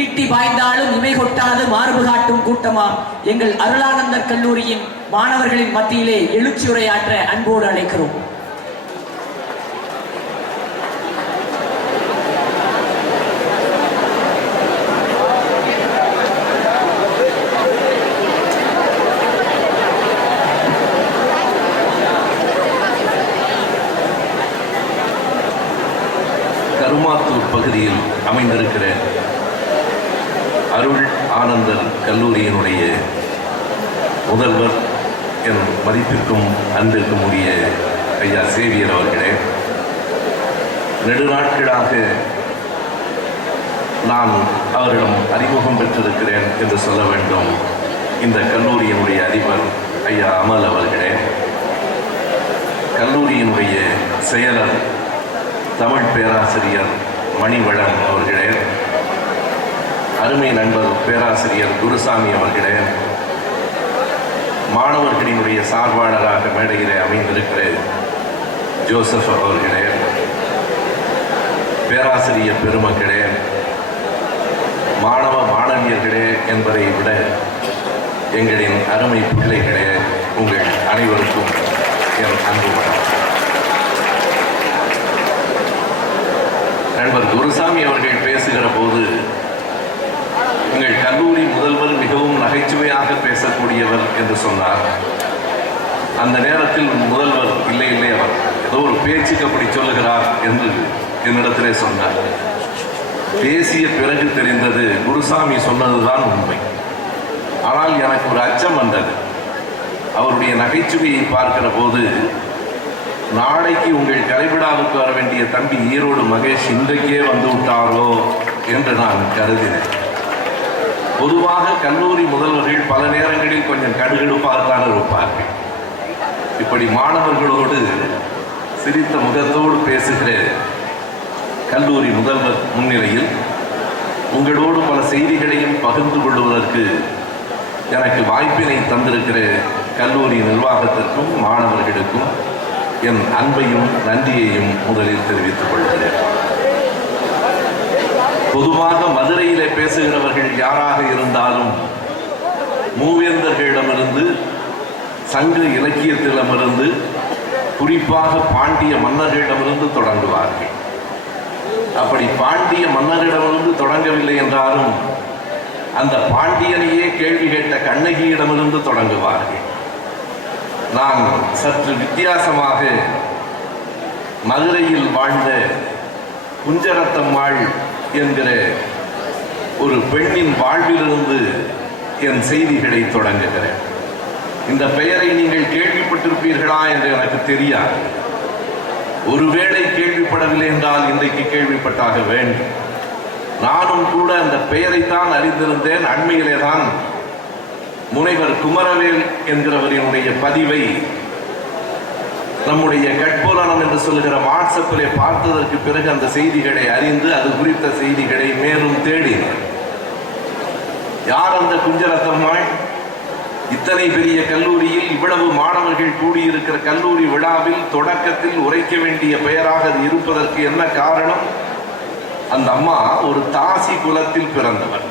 ஈட்டி பாய்ந்தாலும் இமை கொட்டாது மார்பு காட்டும் கூட்டமாம் எங்கள் அருளானந்தர் கல்லூரியின் மாணவர்களின் மத்தியிலே எழுச்சி உரையாற்ற அன்போடு அழைக்கிறோம். கருமாத்தூர் பகுதியில் அமைந்திருக்கிற அருள் ஆனந்தர் கல்லூரியினுடைய முதல்வர் என் மதிப்பிற்கும் அன்பிற்கும் உரிய ஐயா சேவியர் அவர்களே, நெடுநாட்களாக நான் அவரிடம் அறிமுகம் பெற்றிருக்கிறேன் என்று சொல்ல வேண்டும். இந்த கல்லூரியினுடைய அதிபர் ஐயா அமல் அவர்களே, கல்லூரியினுடைய செயலர் தமிழ் பேராசிரியர் மணிவழன் அவர்களே, அருமை நண்பர் பேராசிரியர் குருசாமி அவர்களே, மாணவர்களினுடைய சார்பாளராக மேடையிலே அமைந்திருக்கிற ஜோசப் அவர்களே, பேராசிரியர் பெருமக்களே, மாணவ மாணவியர்களே என்பதை விட எங்களின் அருமை பிள்ளைகளே, உங்கள் அனைவருக்கும் என் அன்பு வணக்கம். நண்பர் குருசாமி அவர்கள் பேசுகிற போது எங்கள் கல்லூரி முதல்வர் மிகவும் நகைச்சுவையாக பேசக்கூடியவர் என்று சொன்னார். அந்த நேரத்தில் முதல்வர் இல்லை அவர் ஏதோ ஒரு பேச்சுக்கு அப்படி சொல்லுகிறார் என்று என்னிடத்திலே சொன்னார். பேசிய பிறகு தெரிந்தது குருசாமி சொன்னதுதான் உண்மை. ஆனால் எனக்கு ஒரு அச்சம் வந்தது. அவருடைய நகைச்சுவையை பார்க்கிற போது நாளைக்கு உங்கள் கலைவிழாவுக்கு வர வேண்டிய தம்பி ஈரோடு மகேஷ் இன்றைக்கே வந்து விட்டாரோ என்று நான் கருதினேன். பொதுவாக கல்லூரி முதல்வர்கள் பல நேரங்களில் கொஞ்சம் கடுகடுப்பாகத்தான் இருப்பார்கள். இப்படி மாணவர்களோடு சிரித்த முகத்தோடு பேசுகிற கல்லூரி முதல்வர் முன்னிலையில் உங்களோடு பல செய்திகளையும் பகிர்ந்து கொள்வதற்கு எனக்கு வாய்ப்பினை தந்திருக்கிற கல்லூரி நிர்வாகத்திற்கும் மாணவர்களுக்கும் என் அன்பையும் நன்றியையும் முதலில் தெரிவித்துக் கொள்கிறேன். பொதுவாக மதுரையிலே பேசுகிறவர்கள் யாராக இருந்தாலும் மூவேந்தர்களிடமிருந்து சங்க இலக்கியத்திடமிருந்து குறிப்பாக பாண்டிய மன்னர்களிடமிருந்து தொடங்குவார்கள். அப்படி பாண்டிய மன்னரிடமிருந்து தொடங்கவில்லை என்றாலும் அந்த பாண்டியனையே கேள்வி கேட்ட கண்ணகியிடமிருந்து தொடங்குவார்கள். நான் சற்று வித்தியாசமாக மதுரையில் வாழ்ந்த குஞ்சரத்தம்மாள் என்கிற ஒரு பெண்ணின் வாழ்விலிருந்து என் செய்திகளை தொடங்குகிறேன். இந்த பெயரை நீங்கள் கேள்விப்பட்டிருப்பீர்களா என்று எனக்கு தெரியாது. ஒருவேளை கேள்விப்படவில்லை என்றால் இன்றைக்கு கேள்விப்பட்டாக வேண்டும். நானும் கூட அந்த பெயரைத்தான் அறிந்திருந்தேன். அண்மையிலே தான் முனைவர் குமரவேல் என்கிறவரினுடைய பதிவை நம்முடைய கட்புலனம் என்று சொல்லுகிற வாட்ஸ்அப்பிலே பார்த்ததற்கு பிறகு அந்த செய்திகளை அறிந்து அது குறித்த செய்திகளை மேலும் தேடினேன். யார் அந்த குஞ்சரத்தம்மாள்? இத்தனை பெரிய கல்லூரியில் இவ்வளவு மாணவர்கள் கூடியிருக்கிற கல்லூரி விழாவில் தொடக்கத்தில் உரைக்க வேண்டிய பெயராக அது இருப்பதற்கு என்ன காரணம்? அந்த அம்மா ஒரு தாசி குலத்தில் பிறந்தவர்.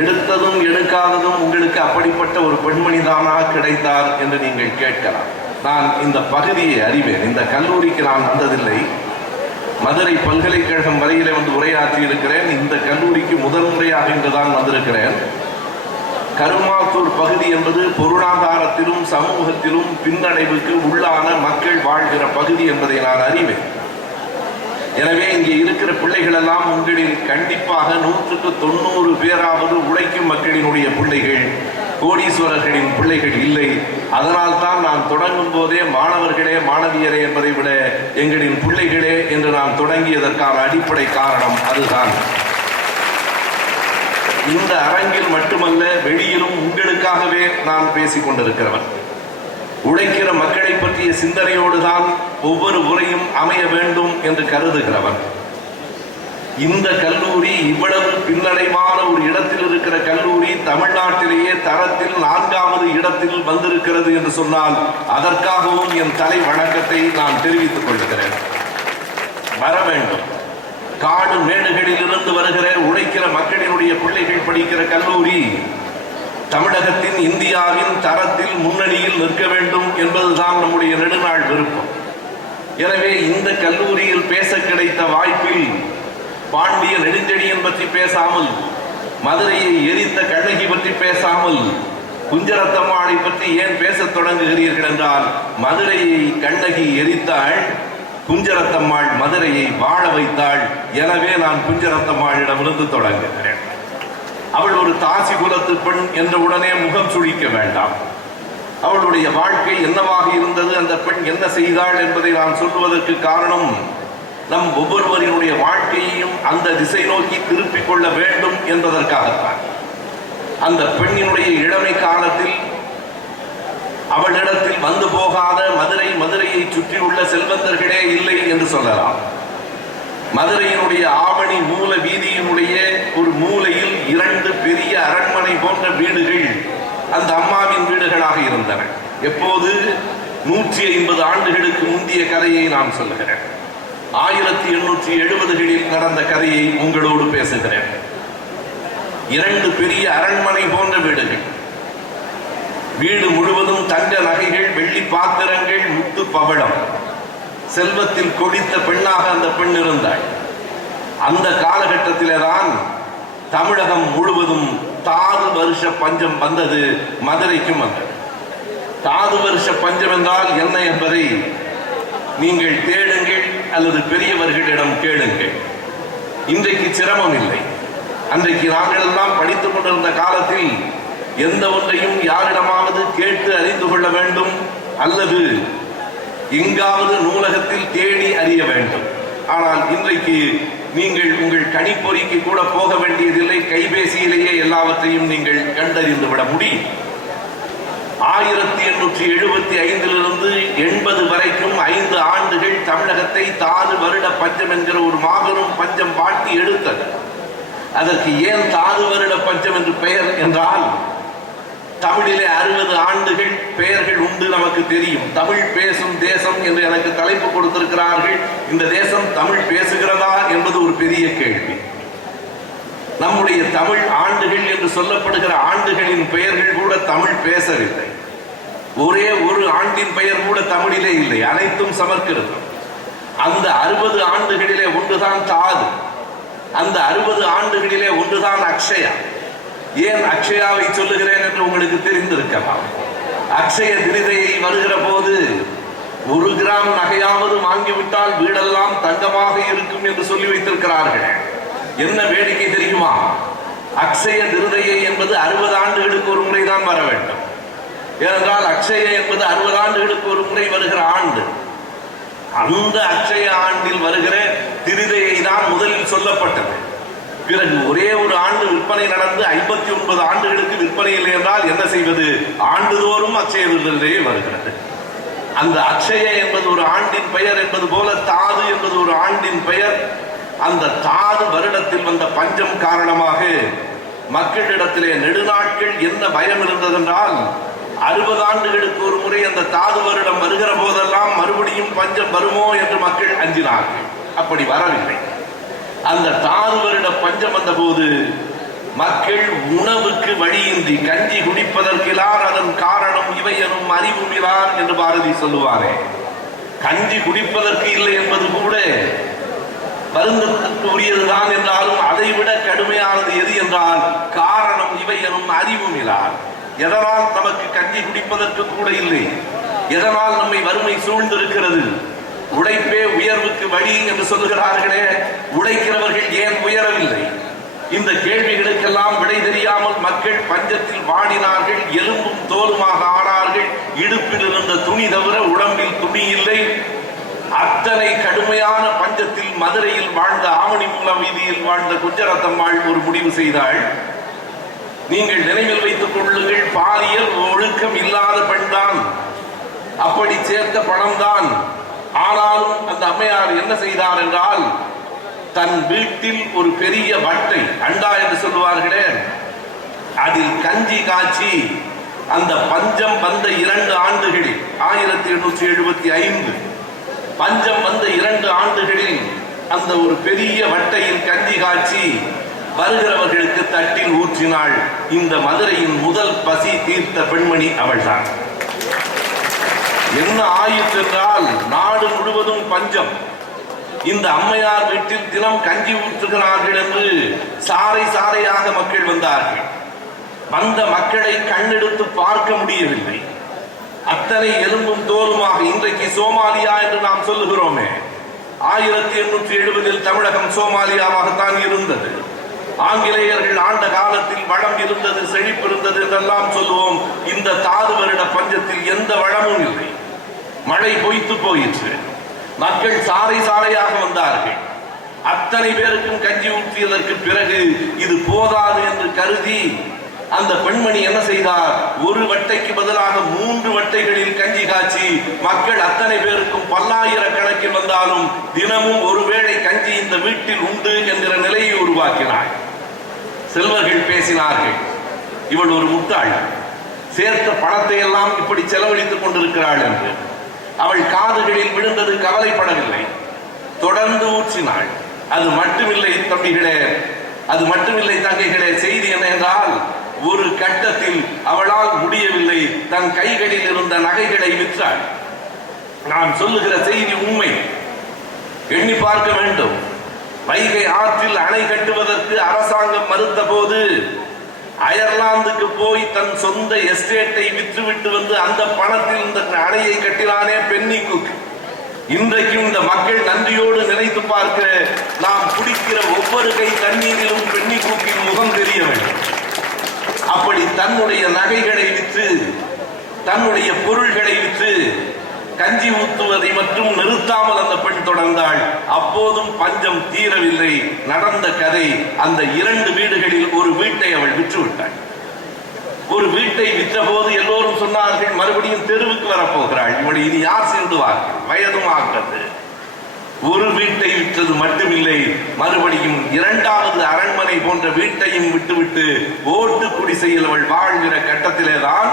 எடுத்ததும் எடுக்காததும் உங்களுக்கு அப்படிப்பட்ட ஒரு பெண்மணிதானா கிடைத்தார் என்று நீங்கள் கேட்கலாம். நான் இந்த பகுதியை அறிவேன். இந்த கல்லூரிக்கு நான் வந்ததில்லை. மதுரை பல்கலைக்கழகம் வரையிலே வந்து உரையாற்றி இருக்கிறேன். இந்த கல்லூரிக்கு முதல் முறையாக இன்றுதான் வந்திருக்கிறேன். கருமாத்தூர் பகுதி என்பது பொருளாதாரத்திலும் சமூகத்திலும் பின்னடைவுக்கு உள்ளான மக்கள் வாழ்கிற பகுதி என்பதை நான் அறிவேன். எனவே இங்கே இருக்கிற பிள்ளைகள் எல்லாம் உங்களில் கண்டிப்பாக 100% பேராவது உழைக்கும் மக்களினுடைய பிள்ளைகள், கோடீஸ்வரர்களின் பிள்ளைகள் இல்லை. அதனால் தான் நான் தொடங்கும் போதே மாணவர்களே மாணவியரே என்பதை விட எங்களின் பிள்ளைகளே என்று நான் தொடங்கியதற்கான அடிப்படை காரணம் அதுதான். இந்த அரங்கில் மட்டுமல்ல, வெளியிலும் உங்களுக்காகவே நான் பேசிக் கொண்டிருக்கிறவன். உழைக்கிற மக்களை பற்றிய சிந்தனையோடு தான் ஒவ்வொரு உரையும் அமைய வேண்டும் என்று கருதுகிறவன். இந்த கல்லூரி இவ்வளவு பின்னடைவான ஒரு இடத்தில் இருக்கிற கல்லூரி தமிழ்நாட்டிலேயே தரத்தில் 4வது இடத்தில் வந்திருக்கிறது என்று சொன்னால் அதற்காகவும் என் தலை வணக்கத்தை நான் தெரிவித்துக் கொள்கிறேன். வர வேண்டும். காடு மேடுகளில் இருந்து வருகிற உழைக்கிற மக்களினுடைய பிள்ளைகள் படிக்கிற கல்லூரி தமிழகத்தின் இந்தியாவின் தரத்தில் முன்னணியில் நிற்க வேண்டும் என்பதுதான் நம்முடைய நெடுநாள் விருப்பம். எனவே இந்த கல்லூரியில் பேச கிடைத்த வாய்ப்பில் பாண்டிய நெடுஞ்செழியன் பற்றி பேசாமல், மதுரையை எரித்த கண்ணகி பற்றி பேசாமல், குஞ்சரத்தம்மாளை பற்றி ஏன் பேசத் தொடங்குகிறீர்கள் என்றால், மதுரையை கண்ணகி எரித்தாள், குஞ்சரத்தம்மாள் மதுரையை வாழ வைத்தாள். எனவே நான் குஞ்சரத்தம்மாளிடமிருந்து தொடங்குகிறேன். அவள் ஒரு தாசி குலத்து பெண் என்ற உடனே முகம் சுழிக்க வேண்டாம். அவளுடைய வாழ்க்கை என்னவாக இருந்தது, அந்த பெண் என்ன செய்தாள் என்பதை நான் சொல்வதற்கு காரணம், நம் ஒவ்வொருவரினுடைய வாழ்க்கையையும் அந்த திசை நோக்கி திருப்பிக் கொள்ள வேண்டும் என்பதற்காகத்தான். அந்த பெண்ணினுடைய இளமை காலத்தில் அவளிடத்தில் வந்து போகாத மதுரையை சுற்றியுள்ள செல்வந்தர்களே இல்லை என்று சொல்லலாம். மதுரையினுடைய ஆவணி மூல வீதியினுடைய ஒரு மூலையில் 2 பெரிய அரண்மனை போன்ற வீடுகள் அந்த அம்மாவின் வீடுகளாக இருந்தன. எப்போது 150 ஆண்டுகளுக்கு முந்தைய கதையை நான் சொல்லுகிறேன். 1870களில் நடந்த கதையை உங்களோடு பேசுகிறேன். 2 பெரிய அரண்மனை போன்ற வீடுகள், வீடு முழுவதும் தங்க நகைகள், வெள்ளி பாத்திரங்கள், முத்து பவளம், செல்வத்தில் கொடித்த பெண்ணாக அந்த பெண் இருந்தாள். அந்த காலகட்டத்திலே தான் தமிழகம் முழுவதும் தாது வருஷ பஞ்சம் வந்தது, மதுரைக்கும் வந்தது. தாது வருஷ பஞ்சம் என்றால் என்ன என்பதை நீங்கள் தேடுங்கள் அல்லது பெரியவர்களிடம் கேளுங்கள். இன்றைக்கு சிரமம் இல்லை. அன்றைக்கு நாங்கள் எல்லாம் படித்துக் கொண்டிருந்த காலத்தில் எந்த ஒன்றையும் யாரிடமாவது கேட்டு அறிந்து கொள்ள வேண்டும் அல்லது எங்காவது நூலகத்தில் தேடி அறிய வேண்டும். ஆனால் இன்றைக்கு நீங்கள் உங்கள் கணிப்பொறிக்கு கூட போக வேண்டியதில்லை, கைபேசியிலேயே எல்லாவற்றையும் நீங்கள் கண்டறிந்து விட முடியும். 1875 80 வரைக்கும் 5 ஆண்டுகள் தமிழகத்தை தாது வருட பஞ்சம் என்கிற ஒரு மாபெரும் பஞ்சம் பாட்டி எடுத்தது. அதற்கு ஏன் தாது வருட பஞ்சம் என்று பெயர் என்றால், தமிழிலே 60 ஆண்டுகள் பெயர்கள் உண்டு, நமக்கு தெரியும். தமிழ் பேசும் தேசம் என்று எனக்கு தலைப்பு கொடுத்திருக்கிறார்கள். இந்த தேசம் தமிழ் பேசுகிறதா என்பது ஒரு பெரிய கேள்வி. நம்முடைய தமிழ் ஆண்டுகள் என்று சொல்லப்படுகிற ஆண்டுகளின் பெயர்கள் கூட தமிழ் பேசவில்லை. ஒரே ஒரு ஆண்டின் பெயர் கூட தமிழிலே இல்லை, அனைத்தும் சமஸ்கிருதம். அந்த 60 ஆண்டுகளிலே ஒன்றுதான் தாது, அந்த 60 ஆண்டுகளிலே ஒன்றுதான் அக்ஷயா. ஏன் அக்ஷயாவை சொல்லுகிறேன் என்று உங்களுக்கு தெரிந்திருக்கலாம். அக்ஷய திருதையை வருகிற போது 1 கிராம் நகையாவது வாங்கிவிட்டால் வீடெல்லாம் தங்கமாக இருக்கும் என்று சொல்லி வைத்திருக்கிறார்கள். என்ன வேடிக்கை தெரியுமா? அக்ஷய திருதையை என்பது 60 ஆண்டுகளுக்கு ஒரு முறைதான் வர வேண்டும். ஏனென்றால் அக்ஷய என்பது 60 ஆண்டுகளுக்கு ஒரு முறை வருகிற ஆண்டு. அந்த அக்ஷய ஆண்டில் வருகிற திருதையை தான் முதலில் சொல்லப்பட்டது. பிறகு ஒரே ஒரு ஆண்டு விற்பனை நடந்து 59 ஆண்டுகளுக்கு விற்பனை இல்லை என்றால் என்ன செய்வது? ஆண்டுதோறும் அக்ஷய திருதையே வருகிறது. அந்த அக்ஷய என்பது ஒரு ஆண்டின் பெயர் என்பது போல தாது என்பது ஒரு ஆண்டின் பெயர். அந்த தாது வருடத்தில் வந்த பஞ்சம் காரணமாக மக்களிடத்திலே நெடுநாட்கள் என்ன பயம் இருந்ததென்றால், 60 ஆண்டுகளுக்கு ஒரு முறை அந்த தாது வருடம் வருகிற போதெல்லாம் மறுபடியும் பஞ்சம் வருமோ என்று மக்கள் அஞ்சினார்கள். அப்படி வரவில்லை. அந்த தாது வருட பஞ்சம் வந்த போது மக்கள் உணவுக்கு வழியின்றி கஞ்சி குடிப்பதற்கிலார், அதன் காரணம் இவை எனும் அறிவுமிலார் என்று பாரதி சொல்லுவாரே. கஞ்சி குடிப்பதற்கு இல்லை என்பது கூட வருந்தத்திற்கு உரியதுதான் என்றாலும் அதைவிட கடுமையானது எது என்றால் காரணம் இவை எனும் அறிவுமிலார். எதனால் நமக்கு கஞ்சி குடிப்பதற்கு கூட இல்லை, எதனால் நம்மை வறுமை சூழ்ந்திருக்கிறது? உழைப்பே உயர்வுக்கு வழி என்று சொல்லுகிறார்களே, உழைக்கிறவர்கள் ஏன் உயரவில்லை? இந்த கேள்விகளுக்கெல்லாம் விடை தெரியாமல் மக்கள் பஞ்சத்தில் வாடினார்கள், எலும்பும் தோலுமாக ஆனார்கள். இடுப்பில் இருந்த துணி தவிர உடம்பில் துணி இல்லை. அத்தனை கடுமையான பஞ்சத்தில் மதுரையில் வாழ்ந்த, ஆவணி மூல வீதியில் வாழ்ந்த குஞ்சரத்தம்மாள் ஒரு முடிவு செய்தாள். நீங்கள் நினைவில் வைத்துக் கொள்ளுங்கள், பாலியல் ஒழுக்கம் இல்லாத பெண்தான், அப்படி சேர்த்த பணம்தான். ஆனாலும் அந்த அம்மையார் என்ன செய்தார் என்றால், தன் வீட்டில் ஒரு பெரிய வட்டை, அண்டா என்று சொல்லுவார்களே, அதில் கஞ்சி காய்ச்சி அந்த பஞ்சம் வந்த 2 ஆண்டுகளில் 1875 பஞ்சம் வந்த 2 ஆண்டுகளில் அந்த ஒரு பெரிய வட்டையில் கஞ்சி காய்ச்சி வருகிறவர்களுக்கு தட்டில் ஊற்றினாள். இந்த மதுரையின் முதல் பசி தீர்த்த பெண்மணி அவள்தான். என்ன ஆயிற்று என்றால் நாடு முழுவதும் பஞ்சம். இந்த அம்மையார் வீட்டில் தினம் கஞ்சி ஊற்றுகிறார்கள் என்று சாறை சாறையாக மக்கள் வந்தார்கள். வந்த மக்களை கண்ணெடுத்து பார்க்க முடியவில்லை. அத்தனை எலும்பும் தோலுமாக இன்றைக்கு சோமாலியா என்று நாம் சொல்லுகிறோமே, 1870 தமிழகம் சோமாலியாவாகத்தான் இருந்தது. ஆங்கிலேயர்கள் ஆண்ட காலத்தில் வளம் இருந்தது, செழிப்பு இருந்தது என்றெல்லாம் சொல்லுவோம். இந்த தாது வருட பஞ்சத்தில் எந்த வளமும் இல்லை. மழை பொய்த்து போயிற்று. மக்கள் சாறை சாறையாக வந்தார்கள். அத்தனை பேருக்கும் கஞ்சி ஊற்றியதற்கு பிறகு இது போதாது என்று கருதி அந்த பெண்மணி என்ன செய்தார்? ஒரு வட்டைக்கு பதிலாக 3 வட்டைகளில் கஞ்சி காய்ச்சி மக்கள் அத்தனை பேருக்கும் பல்லாயிரக்கணக்கில் வந்தாலும் தினமும் ஒருவேளை கஞ்சி இந்த வீட்டில் உண்டு என்கிற நிலையை உருவாக்கினார். செல்வர்கள் பேசினார்கள், இவள் ஒரு முட்டாள், சேர்த்த பணத்தை எல்லாம் இப்படி செலவழித்துக் கொண்டிருக்கிறாள் என்று. அவள் காதுகளில் விழுந்தது கவலைப்படவில்லை, தொடர்ந்து ஊற்றினாள். அது மட்டுமில்லை தம்பிகளே, அது மட்டுமில்லை தங்கைகளே, செய்தி என்ன என்றால், ஒரு கட்டத்தில் அவளால் முடியவில்லை, தன் கைகளில் இருந்த நகைகளை விற்றாள். நான் சொல்லுகிற செய்தி உண்மை, எண்ணி பார்க்க வேண்டும். வைகை ஆற்றில் அணை கட்டுவதற்கு அரசாங்கம் மறுத்த போது அயர்லாந்துக்கு போய் தன் சொந்த எஸ்டேட்டை விற்றுவிட்டு வந்து அந்த பணத்தில் இந்த அணையை கட்டினானே பென்னி குக். இன்றைக்கும் இந்த மக்கள் நன்றியோடு நினைத்து பார்க்க, நாம் குடிக்கிற ஒவ்வொரு கை தண்ணீரிலும் பென்னி குக்கின் முகம் தெரிய வேண்டும். அப்படி தன்னுடைய நகைகளை விற்று, தன்னுடைய பொருள்களை விற்று கஞ்சி ஊத்துவதை மட்டும் நிறுத்தாமல் அந்த பெண் தொடர்ந்தாள். அப்போதும் பஞ்சம் தீரவில்லை. நடந்த கதை, அந்த 2 வீடுகளில் ஒரு வீட்டை அவள் விற்றுவிட்டாள். ஒரு வீட்டை விற்ற போது எல்லோரும் சொன்னார்கள், மறுபடியும் தெருவுக்கு வரப்போகிறாள், இவளை இனி யார் சேர்ந்துவார்கள், வயதும் ஆகிறது. ஒரு வீட்டை விற்றது மட்டுமில்லை, மறுபடியும் 2வது அரண்மனை போன்ற வீட்டையும் விட்டுவிட்டு ஓட்டு குடிசையில் அவள் வாழ்கிற கட்டத்திலேதான்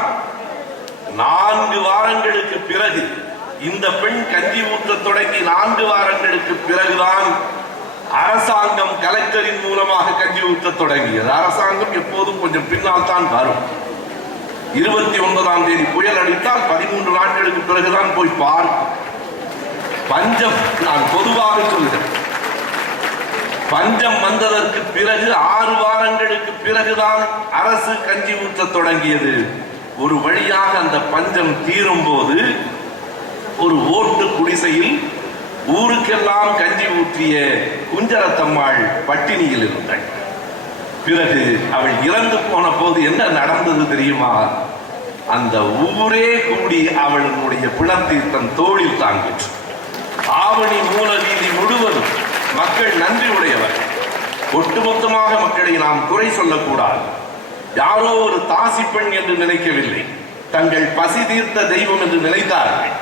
4 வாரங்களுக்கு பிறகு, இந்த பெண் கஞ்சி ஊற்ற தொடங்கி 4 வாரங்களுக்கு பிறகுதான் அரசாங்கம் கலெக்டரின் மூலமாக கஞ்சி ஊற்ற தொடங்கியது. அரசாங்கம் எப்போதும் கொஞ்சம் பின்னால் தான் வரும். 29ஆம் தேதி புயல் அடித்தால் 13 நாட்களுக்கு பிறகுதான் போய் பார்க்கும். பஞ்சம், நான் பொதுவாக சொல்கிறேன், பஞ்சம் வந்ததற்கு பிறகு 6 வாரங்களுக்கு பிறகுதான் அரசு கஞ்சி ஊற்ற தொடங்கியது. ஒரு வழியாக அந்த பஞ்சம் தீரும் போது ஒரு ஓட்டு குடிசையில் ஊருக்கெல்லாம் கஞ்சி ஊற்றிய குஞ்சரத்தம்மாள் பட்டினியில் இருந்தாள். பிறகு அவள் இறந்து போன போது என்ன நடந்தது தெரியுமா? அந்த ஊரே கூடி அவளுடைய பிணத்தை தன் தோளில் தாங்கிற்று. ஆவணி மூல வீதி முழுவதும் மக்கள் நன்றி உடையவர். ஒட்டுமொத்தமாக மக்களை நாம் குறை சொல்லக்கூடாது. யாரோ ஒரு தாசி பெண் என்று நினைக்கவில்லை, தங்கள் பசி தீர்த்த தெய்வம் என்று நினைத்தார்கள்.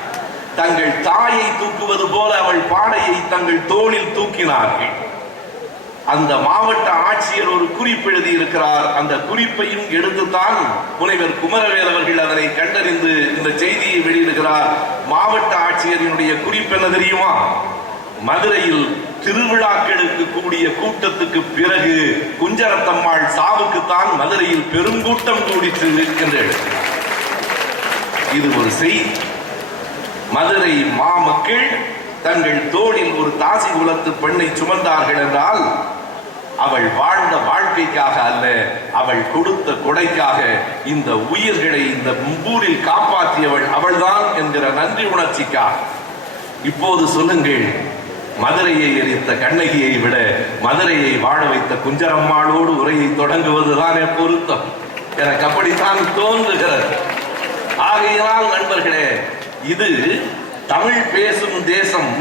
தங்கள் தாயை தூக்குவது போல அவள் பாடையை தங்கள் தோளில் தூக்கினார்கள். அந்த மாவட்ட ஆட்சியர் ஒரு குறிப்பு எழுதி இருக்கிறார். அந்த குறிப்பையும் எடுத்துத்தான் முனைவர் குமரவேல் அவர்கள் அதனை கண்டறிந்து இந்த செய்தியை வெளியிடுகிறார். மாவட்ட ஆட்சியரினுடைய குறிப்பு என்ன தெரியுமா? மதுரையில் திருவிழாக்களுக்கு கூடிய கூட்டத்துக்கு பிறகு குஞ்சரத்தம்மாள் சாவுக்குத்தான் மதுரையில் பெருங்கூட்டம் கூடிற்று என்று எழுதினார். இது ஒரு செய்தி. மதுரை மாமக்கள் தங்கள் தோளில் ஒரு தாசி குலத்து பெண்ணை சுமந்தார்கள் என்றால் அவள் வாழ்ந்த வாழ்க்கைக்காக அல்ல, அவள் கொடுத்த கொடைக்காக, இந்த உயிர்களை இந்த ஊரில் காப்பாற்றியவள் அவள்தான் என்கிற நன்றி உணர்ச்சிக்காக. இப்போது சொல்லுங்கள், மதுரையை எரித்த கண்ணகியை விட மதுரையை வாழ வைத்த குஞ்சரம்மாளோடு உரையை தொடங்குவதுதானே பொருத்தம். எனக்கு அப்படித்தான் தோன்றுகிறது. ஆகையினால் நண்பர்களே, இது தமிழ் பேசும் தேசம்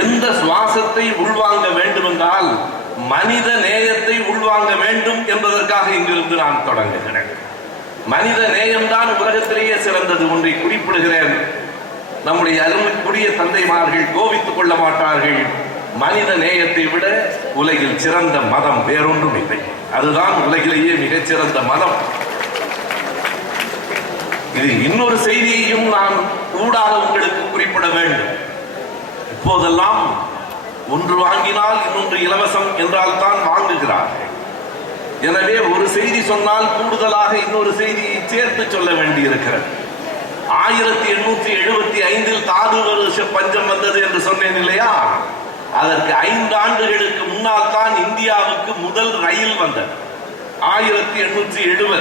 எந்த சுவாசத்தை உள்வாங்க வேண்டும் என்றால் மனித நேயத்தை உள்வாங்க வேண்டும் என்பதற்காக இங்கிருந்து நான் தொடங்குகிறேன். மனித நேயம்தான் உலகத்திலேயே சிறந்தது. ஒன்றை குறிப்பிடுகிறேன், நம்முடைய அருமைக்குரிய தந்தைமார்கள் கோபித்துக் கொள்ள மாட்டார்கள். மனித நேயத்தை விட உலகில் சிறந்த மதம் வேறொன்றும் இல்லை. அதுதான் உலகிலேயே மிகச்சிறந்த மதம். இது இன்னொரு செய்தியையும் நான் ஊடாக உங்களுக்கு குறிப்பிட வேண்டும். இப்போதெல்லாம் ஒன்று வாங்கினால் இன்னொன்று இலவசம் என்றால் தான் வாங்குகிறார்கள். எனவே ஒரு செய்தி சொன்னால் கூடுதலாக இன்னொரு செய்தியை சேர்த்து சொல்ல வேண்டியிருக்கிறது. 1875 தாது வருஷ பஞ்சம் வந்தது என்று சொன்னேன் இல்லையா? அதற்கு 5 ஆண்டுகளுக்கு முன்னால் தான் இந்தியாவுக்கு முதல் ரயில் வந்தது. 1870.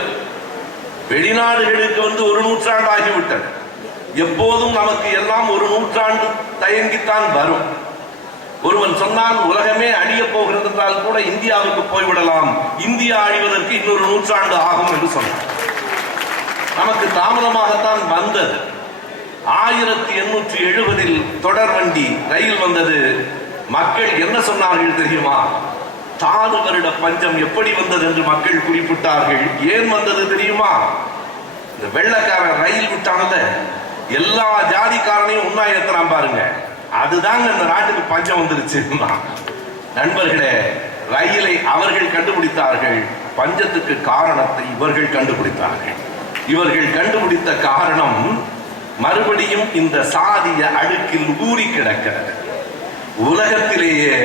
வெளிநாடுகளுக்கு வந்து ஒரு நூற்றாண்டு ஆகிவிட்டது. எப்போதும் நமக்கு எல்லாம் ஒரு நூற்றாண்டு தயங்கித்தான் வரும். ஒருவன் சொன்னால் உலகமே அழிய போகிறது என்றால் கூட இந்தியாவுக்கு போய்விடலாம், இந்தியா அழிவதற்கு இன்னொரு நூற்றாண்டு ஆகும் என்று சொன்னார். நமக்கு தாமதமாகத்தான் வந்தது. 1870 தொடர் வண்டி ரயில் வந்தது. மக்கள் என்ன சொன்னார்கள் தெரியுமா? தாது வருட பஞ்சம் எப்படி வந்தது என்று மக்கள் குறிப்பிட்டார்கள். ஏன் வந்தது தெரியுமா? இந்த வெள்ளக்காரன் ரயில் விட்டானத எல்லா ஜாதிக்காரனையும் ஒன்னா ஏத்தலாம் பாருங்க, அதுதாங்க இந்த நாட்டுக்கு பஞ்சம் வந்துருச்சு. நண்பர்களே, ரயிலை அவர்கள் கண்டுபிடித்தார்கள், பஞ்சத்துக்கு காரணத்தை இவர்கள் கண்டுபிடித்தார்கள். இவர்கள் கண்டுபிடித்த காரணம் மறுபடியும் இந்த சாதிய அழுக்கில் ஊறி கிடக்கிறது. உலகத்திலேயே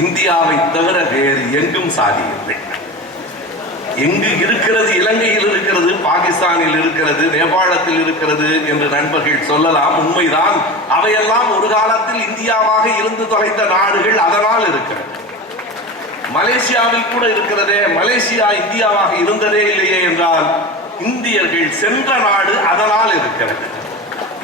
இந்தியாவை தவிர வேறு எங்கும் சாதி இல்லை. எங்கு இருக்கிறது? இலங்கையில் இருக்கிறது, பாகிஸ்தானில் இருக்கிறது, நேபாளத்தில் இருக்கிறது என்று நண்பர்கள் சொல்லலாம். உண்மைதான். அவையெல்லாம் ஒரு காலத்தில் இந்தியாவாக இருந்து தொலைத்த நாடுகள், அதனால் இருக்கிறது. மலேசியாவில் கூட இருக்கிறதே. மலேசியா இந்தியாவாக இருந்ததே இல்லையே என்றால் இந்தியர்கள் சென்ற நாடு, அதனால் இருக்கிறது.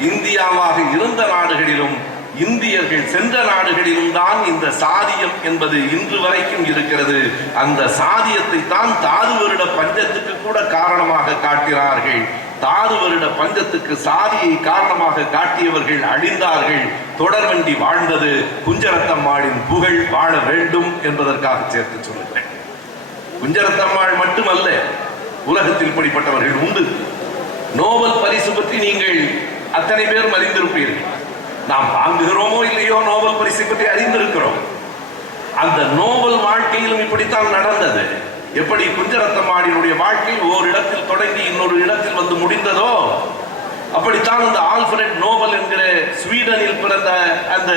இந்தியாவாக இருந்த நாடுகளிலும் இந்தியர்கள் சென்ற நாடுகளிலும் தான் இந்த சாதியம் என்பது இன்று வரைக்கும் இருக்கிறது. அந்த சாதியத்தை தான் தாது வருட பஞ்சத்துக்கு கூட காரணமாக காட்டுகிறார்கள். தாது வருட பஞ்சத்துக்கு சாதியை காரணமாக காட்டியவர்கள் அழிந்தார்கள். தொடர்வண்டி வாழ்ந்தது. குஞ்சரத்தம்மாளின் புகழ் வாழ வேண்டும் என்பதற்காக சேர்த்து சொல்லுகிறேன். குஞ்சரத்தம்மாள் மட்டுமல்ல, உலகத்தில் இப்படிப்பட்டவர்கள் உண்டு. நோபல் பரிசு பற்றி நீங்கள் அத்தனை பேரும் அறிந்திருப்பீர்கள். நாம் வாங்குகிறோமோ இல்லையோ, நோபல் பரிசை பற்றி அறிந்திருக்கிறோம். அந்த நோபல் வாழ்க்கையிலும் இப்படித்தான் நடந்தது. எப்படி குஞ்சரத்தம்மாளினுடைய வாழ்க்கை ஓரிடத்தில் தொடங்கி இன்னொரு இடத்தில் வந்து முடிந்ததோ, அப்படித்தான் அந்த ஆல்ஃபிரட் நோபல் என்கிற ஸ்வீடனில் பிறந்த அந்த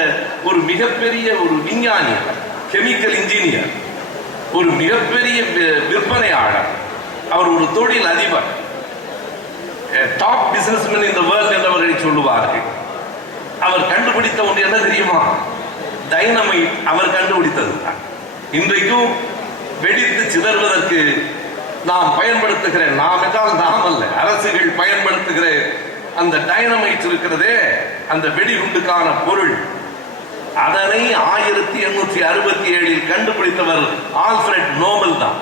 ஒரு மிகப்பெரிய ஒரு விஞ்ஞானி, கெமிக்கல் இன்ஜினியர், ஒரு மிகப்பெரிய விற்பனையாளர், அவர் ஒரு தொழில் அதிபர், top businessman in the world என்றவர்களை சொல்லுவார்கள். அவர் கண்டுபிடித்த ஒன்று என்ன தெரியுமா? டைனமைட் அவர் கண்டுபிடித்தது தான். இன்றைக்கும் வெடித்து சிதறுவதற்கு நாம் பயன்படுத்துகிற, நாம் என்றால் நாம் அல்ல, அரசுகள் பயன்படுத்துகிற அந்த டைனமைட் இருக்கிறதே, அந்த வெடிகுண்டுக்கான பொருள், அதனை 1867 கண்டுபிடித்தவர் ஆல்ஃபிரட் நோபல் தான்.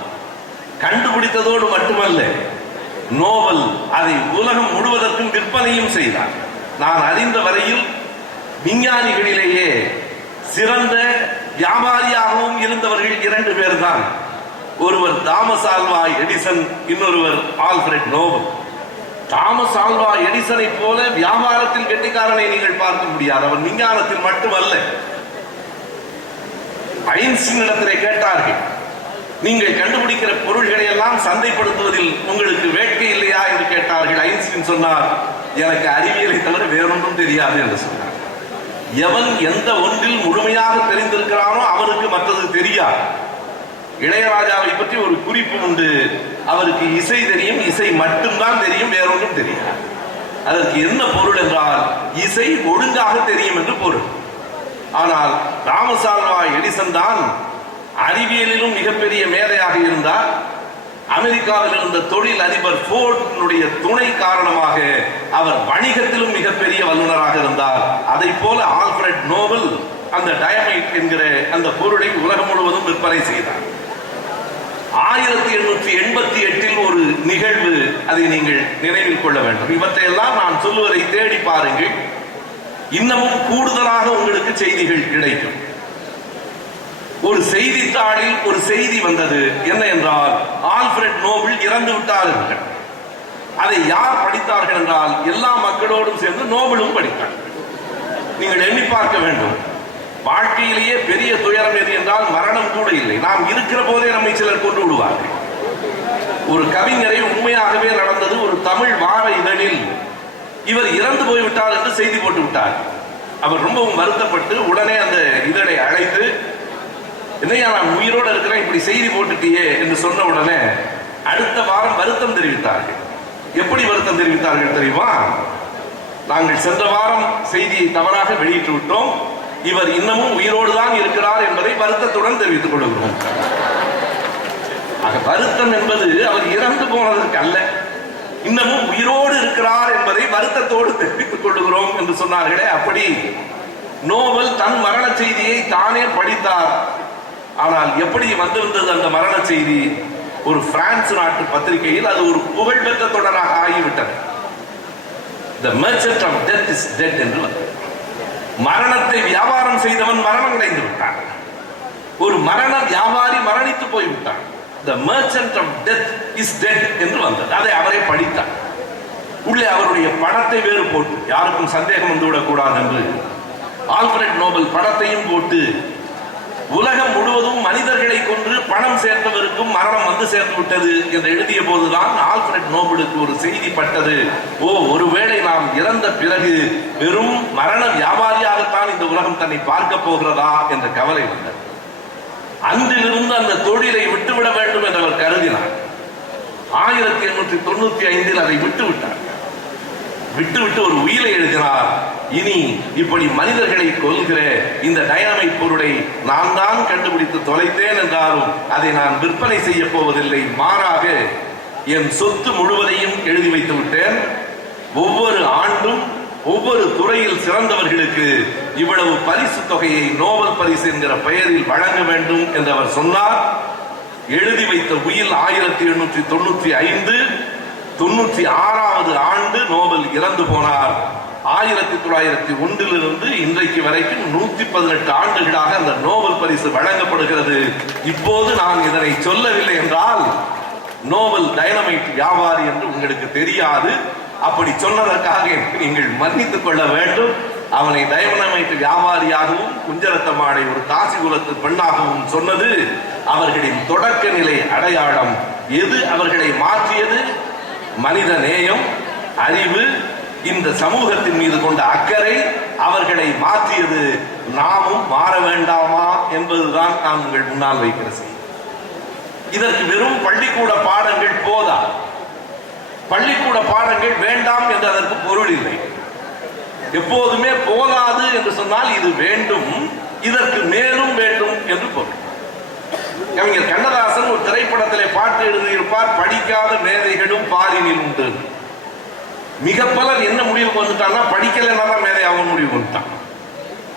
கண்டுபிடித்ததோடு மட்டுமல்ல, நோபல் அதை உலகம் முழுவதற்கும் விற்பனையும் செய்தார். நான் அறிந்த வரையில் விஞ்ஞானிகளிலேயே சிறந்த வியாபாரியாகவும் இருந்தவர்கள் 2 பேர் தான். ஒருவர் தாமஸ் ஆல்வா எடிசன், இன்னொருவர் ஆல்ஃபிரட் நோபல். தாமஸ் ஆல்வா எடிசனை போல வியாபாரத்தில் கெட்டிக்காரனை நீங்கள் பார்க்க முடியாது. அவர் விஞ்ஞானத்தில் மட்டுமல்ல. ஐன்ஸ்டீன் இடத்திலே கேட்டார்கள், நீங்கள் கண்டுபிடிக்கிற பொருள்களை எல்லாம் சந்தைப்படுத்துவதில் உங்களுக்கு வேட்கை இல்லையா என்று கேட்டார்கள். ஐன்ஸ்டீன் சொன்னார், எனக்கு அறிவியலை தவிர வேறொன்றும் தெரியாது என்று சொன்னார். எவன் எந்த ஒன்றில் முழுமையாக தெரிந்திருக்கிறானோ அவனுக்கு மற்றது தெரியாது. இளையராஜாவை பற்றி ஒரு குறிப்பு உண்டு, அவருக்கு இசை தெரியும், இசை மட்டும்தான் தெரியும், வேறொன்றும் தெரியாது. அதற்கு என்ன பொருள் என்றால், இசை ஒழுங்காக தெரியும் என்று பொருள். ஆனால் தாமஸ் ஆல்வா எடிசன் தான் அறிவியலிலும் மிகப்பெரிய மேதையாக இருந்தார். அமெரிக்காவில் இருந்த தொழில் அதிபர் ஃபோர்டுடைய துணை காரணமாக அவர் வணிகத்திலும் மிகப்பெரிய வல்லுநராக இருந்தார். அதை போல ஆல்ஃபிரட் நோபல் அந்த டைனமைட் என்கிற அந்த பொருளை உலகம் முழுவதும் விற்பனை செய்தார். 1888 ஒரு நிகழ்வு, அதை நீங்கள் நினைவில் கொள்ள வேண்டும். இவற்றையெல்லாம் நான் சொல்லுவதை தேடி பாருங்கள், இன்னமும் கூடுதலாக உங்களுக்கு செய்திகள் கிடைக்கும். ஒரு செய்தித்தாளில் ஒரு செய்தி வந்தது. என்ன என்றால், ஆல்ஃபிரட் நோபல் இறந்து விட்டார்கள். அதை யார் படித்தார்கள் என்றால், எல்லா மக்களோடும் சேர்ந்து நோபலும் படித்தார்கள். நீங்கள் எண்ணி பார்க்க வேண்டும், வாழ்க்கையிலேயே பெரிய துயரம் எது என்றால் மரணம் கூட இல்லை. நாம் இருக்கிற போதே நம்மை சிலர் கொண்டு விடுவார்கள். ஒரு கவிஞரை, உண்மையாகவே நடந்தது, ஒரு தமிழ் வார இதழில் இவர் இறந்து போய்விட்டார் என்று செய்தி போட்டு விட்டார். அவர் ரொம்பவும் வருத்தப்பட்டு உடனே அந்த இதழை அழைத்து, என்னையா நான் உயிரோடு இருக்கிறேன், இப்படி செய்தி போட்டுட்டியே என்று சொன்ன உடனே அடுத்த வாரம் வருத்தம் தெரிவித்தார்கள். எப்படி வருத்தம் தெரிவித்தார்கள் தெரியுமா? நாங்கள் சென்ற வாரம் செய்தியை தவறாக வெளியிட்டு விட்டோம், இவர் இன்னமும் உயிரோடு தான் இருக்கிறார் என்பதை வருத்தத்துடன் தெரிவித்துக் கொள்கிறோம். வருத்தம் என்பது அவர் இறந்து போனதற்கு அல்ல, இன்னமும் உயிரோடு இருக்கிறார் என்பதை வருத்தத்தோடு தெரிவித்துக் கொள்கிறோம் என்று சொன்னார்களே. அப்படி நோபல் தன் மரண செய்தியை தானே படித்தார். ஆனால் எப்படி வந்திருந்தது அந்த மரண செய்தி? ஒரு பிரான்ஸ் நாட்டு பத்திரிகையில் அது ஒரு புகழ்பெற்ற தொடராக ஆகிவிட்டது. The merchant of death is dead என்று வந்தது. மரணத்தை வியாபாரம் செய்தவன் மரணம் அடைந்து விட்டான். ஒரு மரண வியாபாரி மரணித்து போய்விட்டான். The merchant of death is dead என்று வந்தது. அதை அவரே படித்தார். உள்ளே அவருடைய படத்தை வேறு போட்டு, யாருக்கும் சந்தேகம் வந்துவிடக் கூடாது என்று ஆல்ஃபிரட் நோபல் படத்தையும் போட்டு, உலகம் முழுவதும் மனிதர்களை கொன்று பணம் சேர்த்தவருக்கும் மரணம் வந்து சேர்ந்து விட்டது என்று எழுதிய போதுதான் ஆல்ஃபிரட் நோபலுக்கு ஒரு செய்தி பட்டது. ஓ, ஒருவேளை நாம் இறந்த பிறகு வெறும் மரண வியாபாரியாகத்தான் இந்த உலகம் தன்னை பார்க்க போகிறதா என்ற கவலை வந்தது. அன்றிலிருந்து அந்த தொழிலை விட்டுவிட வேண்டும் என்று அவர் கருதினார். 1895 அதை விட்டுவிட்டார். விட்டுவிட்டு ஒரு உயிரை எழுதினார். இனி இப்படி மனிதர்களை கொல்கிற இந்த டைனமைட் பொருளை நான் தான் கண்டுபிடித்து தொலைத்தேன் என்றாலும் அதை நான் விற்பனை செய்ய போவதில்லை, மாறாக என் சொத்து முழுவதையும் எழுதி வைத்து விட்டேன். ஒவ்வொரு ஆண்டும் ஒவ்வொரு துறையில் சிறந்தவர்களுக்கு இவ்வளவு பரிசு தொகையை நோபல் பரிசு என்கிற பெயரில் வழங்க வேண்டும் என்று அவர் சொன்னார். எழுதி வைத்த உயில் 1895 96வது ஆண்டு நோபல் இறந்து போனார். 1901 இன்றைக்கு வரைக்கும் 118 ஆண்டுகளாக அந்த நோபல் பரிசு வழங்கப்படுகிறது. இப்போது நான் இதனை சொல்லவில்லை என்றால் நோபல் டைனமைட் வியாபாரி என்று உங்களுக்கு தெரியாது. அப்படி சொன்னதற்காக நீங்கள் மன்னித்துக் கொள்ள வேண்டும். அவனை டைனமைட் வியாபாரியாகவும் குஞ்சரத்தம்மாளை ஒரு தாசி குலத்து பெண்ணாகவும் சொன்னது அவர்களின் தொடக்க நிலை அடையாளம். எது அவர்களை மாற்றியது? மனித நேயம், அறிவு, இந்த சமூகத்தின் மீது கொண்ட அக்கறை அவர்களை மாற்றியது. நாமும் மாற வேண்டாமா என்பதுதான் நாம் உங்கள் முன்னால் வைக்கிற செய்தி. இதற்கு வெறும் பள்ளிக்கூட பாடங்கள் போதா. பள்ளிக்கூட பாடங்கள் வேண்டாம் என்று அதற்கு பொருள் இல்லை. எப்போதுமே போதாது என்று சொன்னால் இது வேண்டும், இதற்கு மேலும் வேண்டும் என்று பொருள். கவிஞர் கண்ணதாசன் ஒரு திரைப்படத்திலே பாட்டு எழுதியிருப்பார், படிக்காத மேதைகளும் பாரினில் உண்டு. மிக பலர் என்ன முடிவு வந்துட்டான்னா படிக்கலைன்னா தான் மேதை அவன் முடிவு வந்துட்டான்.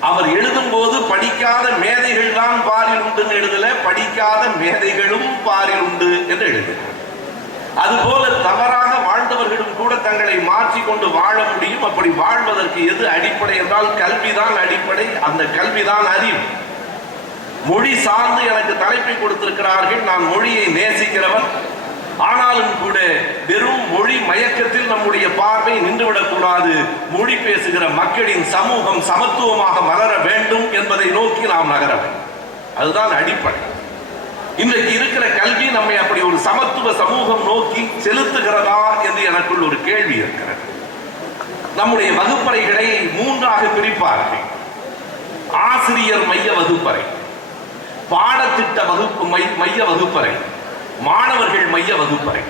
அவர் எழுதும் போது படிக்காத மேதைகள் தான் பாரில் உண்டு எழுதல, படிக்காத மேதைகளும் பாரில் உண்டு என்று எழுதினார். அதுபோல தவறாக வாழ்ந்தவர்களும் கூட தங்களை மாற்றிக்கொண்டு வாழ முடியும். அப்படி வாழ்வதற்கு எது அடிப்படை என்றால் கல்விதான் அடிப்படை. அந்த கல்விதான் அறிவு. மொழி சார்ந்து எனக்கு தலைப்பை கொடுத்திருக்கிறார்கள். நான் மொழியை நேசிக்கிறவன். ஆனாலும் கூட வெறும் மொழி மயக்கத்தில் நம்முடைய பார்வை நின்றுவிடக் கூடாது. மொழி பேசுகிற மக்களின் சமூகம் சமத்துவமாக மலர வேண்டும் என்பதை நோக்கி நாம் நகர வேண்டும். அதுதான் அடிப்படை. இன்றைக்கு இருக்கிற கல்வி நம்மை அப்படி ஒரு சமத்துவ சமூகம் நோக்கி செலுத்துகிறதா என்று எனக்குள் ஒரு கேள்வி இருக்கிறது. நம்முடைய வகுப்பறைகளை 3ஆக பிரிப்பார்கள். ஆசிரியர் மைய வகுப்பறை, பாடத்திட்ட வகுப்பு மைய வகுப்பறை, மாணவர்கள் மைய வகுப்பறை.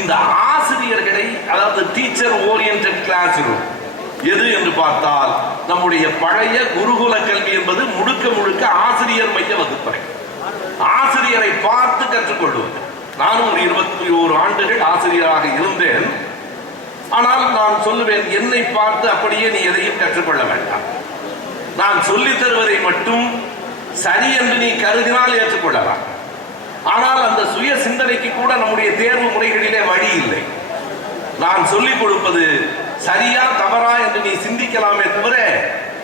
இந்த ஆசிரியர்களை, அதாவது டீச்சர் ஓரியன்டட் கிளாஸ் ரூம் எது என்று பார்த்தால் நம்முடைய பழைய குருகுல கல்வி என்பது முழுக்க முழுக்க ஆசிரியர் மைய வகுப்பறை. ஆசிரியரை பார்த்து கற்றுக்கொள்வது. நானும் ஒரு 21 ஆண்டுகள் ஆசிரியராக இருந்தேன். ஆனால் நான் சொல்லுவேன், என்னை பார்த்து அப்படியே நீ எதையும் கற்றுக்கொள்ள வேண்டாம். நான் சொல்லித் தருவதை மட்டும் சரி என்று நீ கருதினால் ஏற்றுக்கொள்ளலாம். ஆனால் அந்த சுய சிந்தனைக்கு கூட நம்முடைய தேர்வு முறைகளிலே வழி இல்லை. நான் சொல்லிக் கொடுப்பது சரியா தவறா என்று நீ சிந்திக்கலாமே தவிர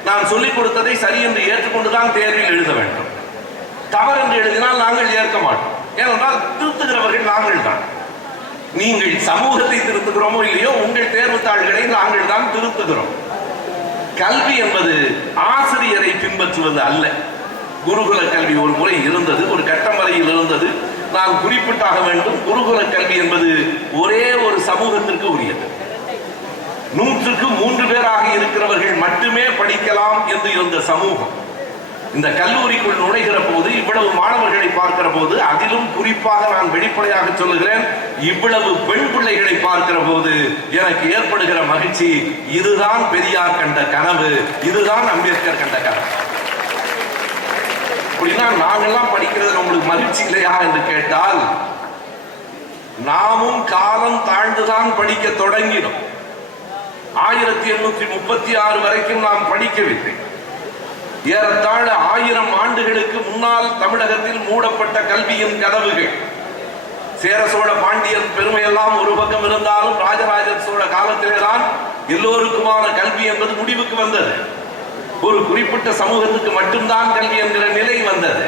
நான் சொல்லிக் கொடுத்ததை சரி என்று ஏற்றுக்கொண்டுதான் தேர்வில் எழுத வேண்டும். தவறு என்று எழுதினால் நாங்கள் ஏற்க மாட்டோம். ஏனென்றால் திருத்துகிறவர்கள் நாங்கள் தான். நீங்கள் சமூகத்தை திருத்துகிறோமோ இல்லையோ, உங்கள் தேர்வு தாள்களை நாங்கள் தான் திருத்துகிறோம். கல்வி என்பது ஆசிரியரை பின்பற்றுவது அல்ல. குருகுல கல்வி ஒரு முறை இருந்தது, ஒரு கட்டம் வரையில் இருந்தது. நான் குறிப்பிட்டாக வேண்டும், குருகுல கல்வி என்பது ஒரே ஒரு சமூகத்திற்கு உரியது. 100க்கு 3 பேராக இருக்கிறவர்கள் மட்டுமே படிக்கலாம் என்று இருந்த சமூகம் இந்த கல்லூரிக்குள் நுழைகிற போது, இவ்வளவு மாணவர்களை பார்க்கிற போது, அதிலும் குறிப்பாக நான் வெளிப்படையாக சொல்லுகிறேன், இவ்வளவு பெண் பிள்ளைகளை பார்க்கிற போது எனக்கு ஏற்படுகிற மகிழ்ச்சி, இதுதான் பெரியார் கண்ட கனவு, இதுதான் அம்பேத்கர் கண்ட கனவு. அப்படின்னா நாங்கெல்லாம் படிக்கிறது உங்களுக்கு மகிழ்ச்சி இல்லையா என்று கேட்டால், நாமும் காலம் தாழ்ந்துதான் படிக்க தொடங்கினோம். 1836 வரைக்கும் நாம் படிக்கவில்லை. ஏறத்தாழ 1000 ஆண்டுகளுக்கு முன்னால் தமிழகத்தில் மூடப்பட்ட கல்வியின் கதவுகள், சேர சோழ பாண்டியன் பெருமையெல்லாம் ஒரு பக்கம் இருந்தாலும், ராஜராஜ சோழ காலத்திலேதான் எல்லோருக்குமான கல்வி என்பது முடிவுக்கு வந்தது. ஒரு குறிப்பிட்ட சமூகத்துக்கு மட்டும்தான் கல்வி என்கிற நிலை வந்தது.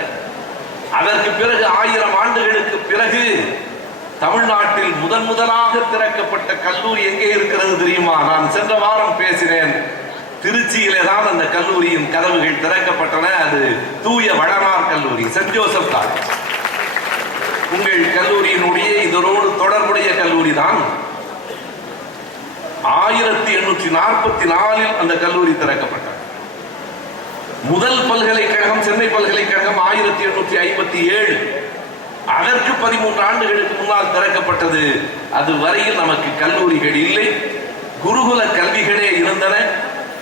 அதற்கு பிறகு 1000 ஆண்டுகளுக்கு பிறகு தமிழ்நாட்டில் முதலாக திறக்கப்பட்ட கல்லூரி எங்கே இருக்கிறது தெரியுமா? நான் சென்ற வாரம் பேசினேன். திருச்சியிலே தான் அந்த கல்லூரியின் கதவுகள் திறக்கப்பட்டன. அது தூய வடனார் கல்லூரி, சென்ட் ஜோசப் காலேஜ். உங்கள் கல்லூரியினுடைய இதனோடு தொடர்புடைய கல்லூரி தான். 1844 அந்த கல்லூரி திறக்கப்பட்டது. முதல் பல்கலைக்கழகம் சென்னை பல்கலைக்கழகம் 1857. அதற்கு 13 ஆண்டுகளுக்கு முன்னால் திறக்கப்பட்டது. அது வரையில் நமக்கு கல்லூரிகள் இல்லை, குருகுல கல்விகளே இருந்தன.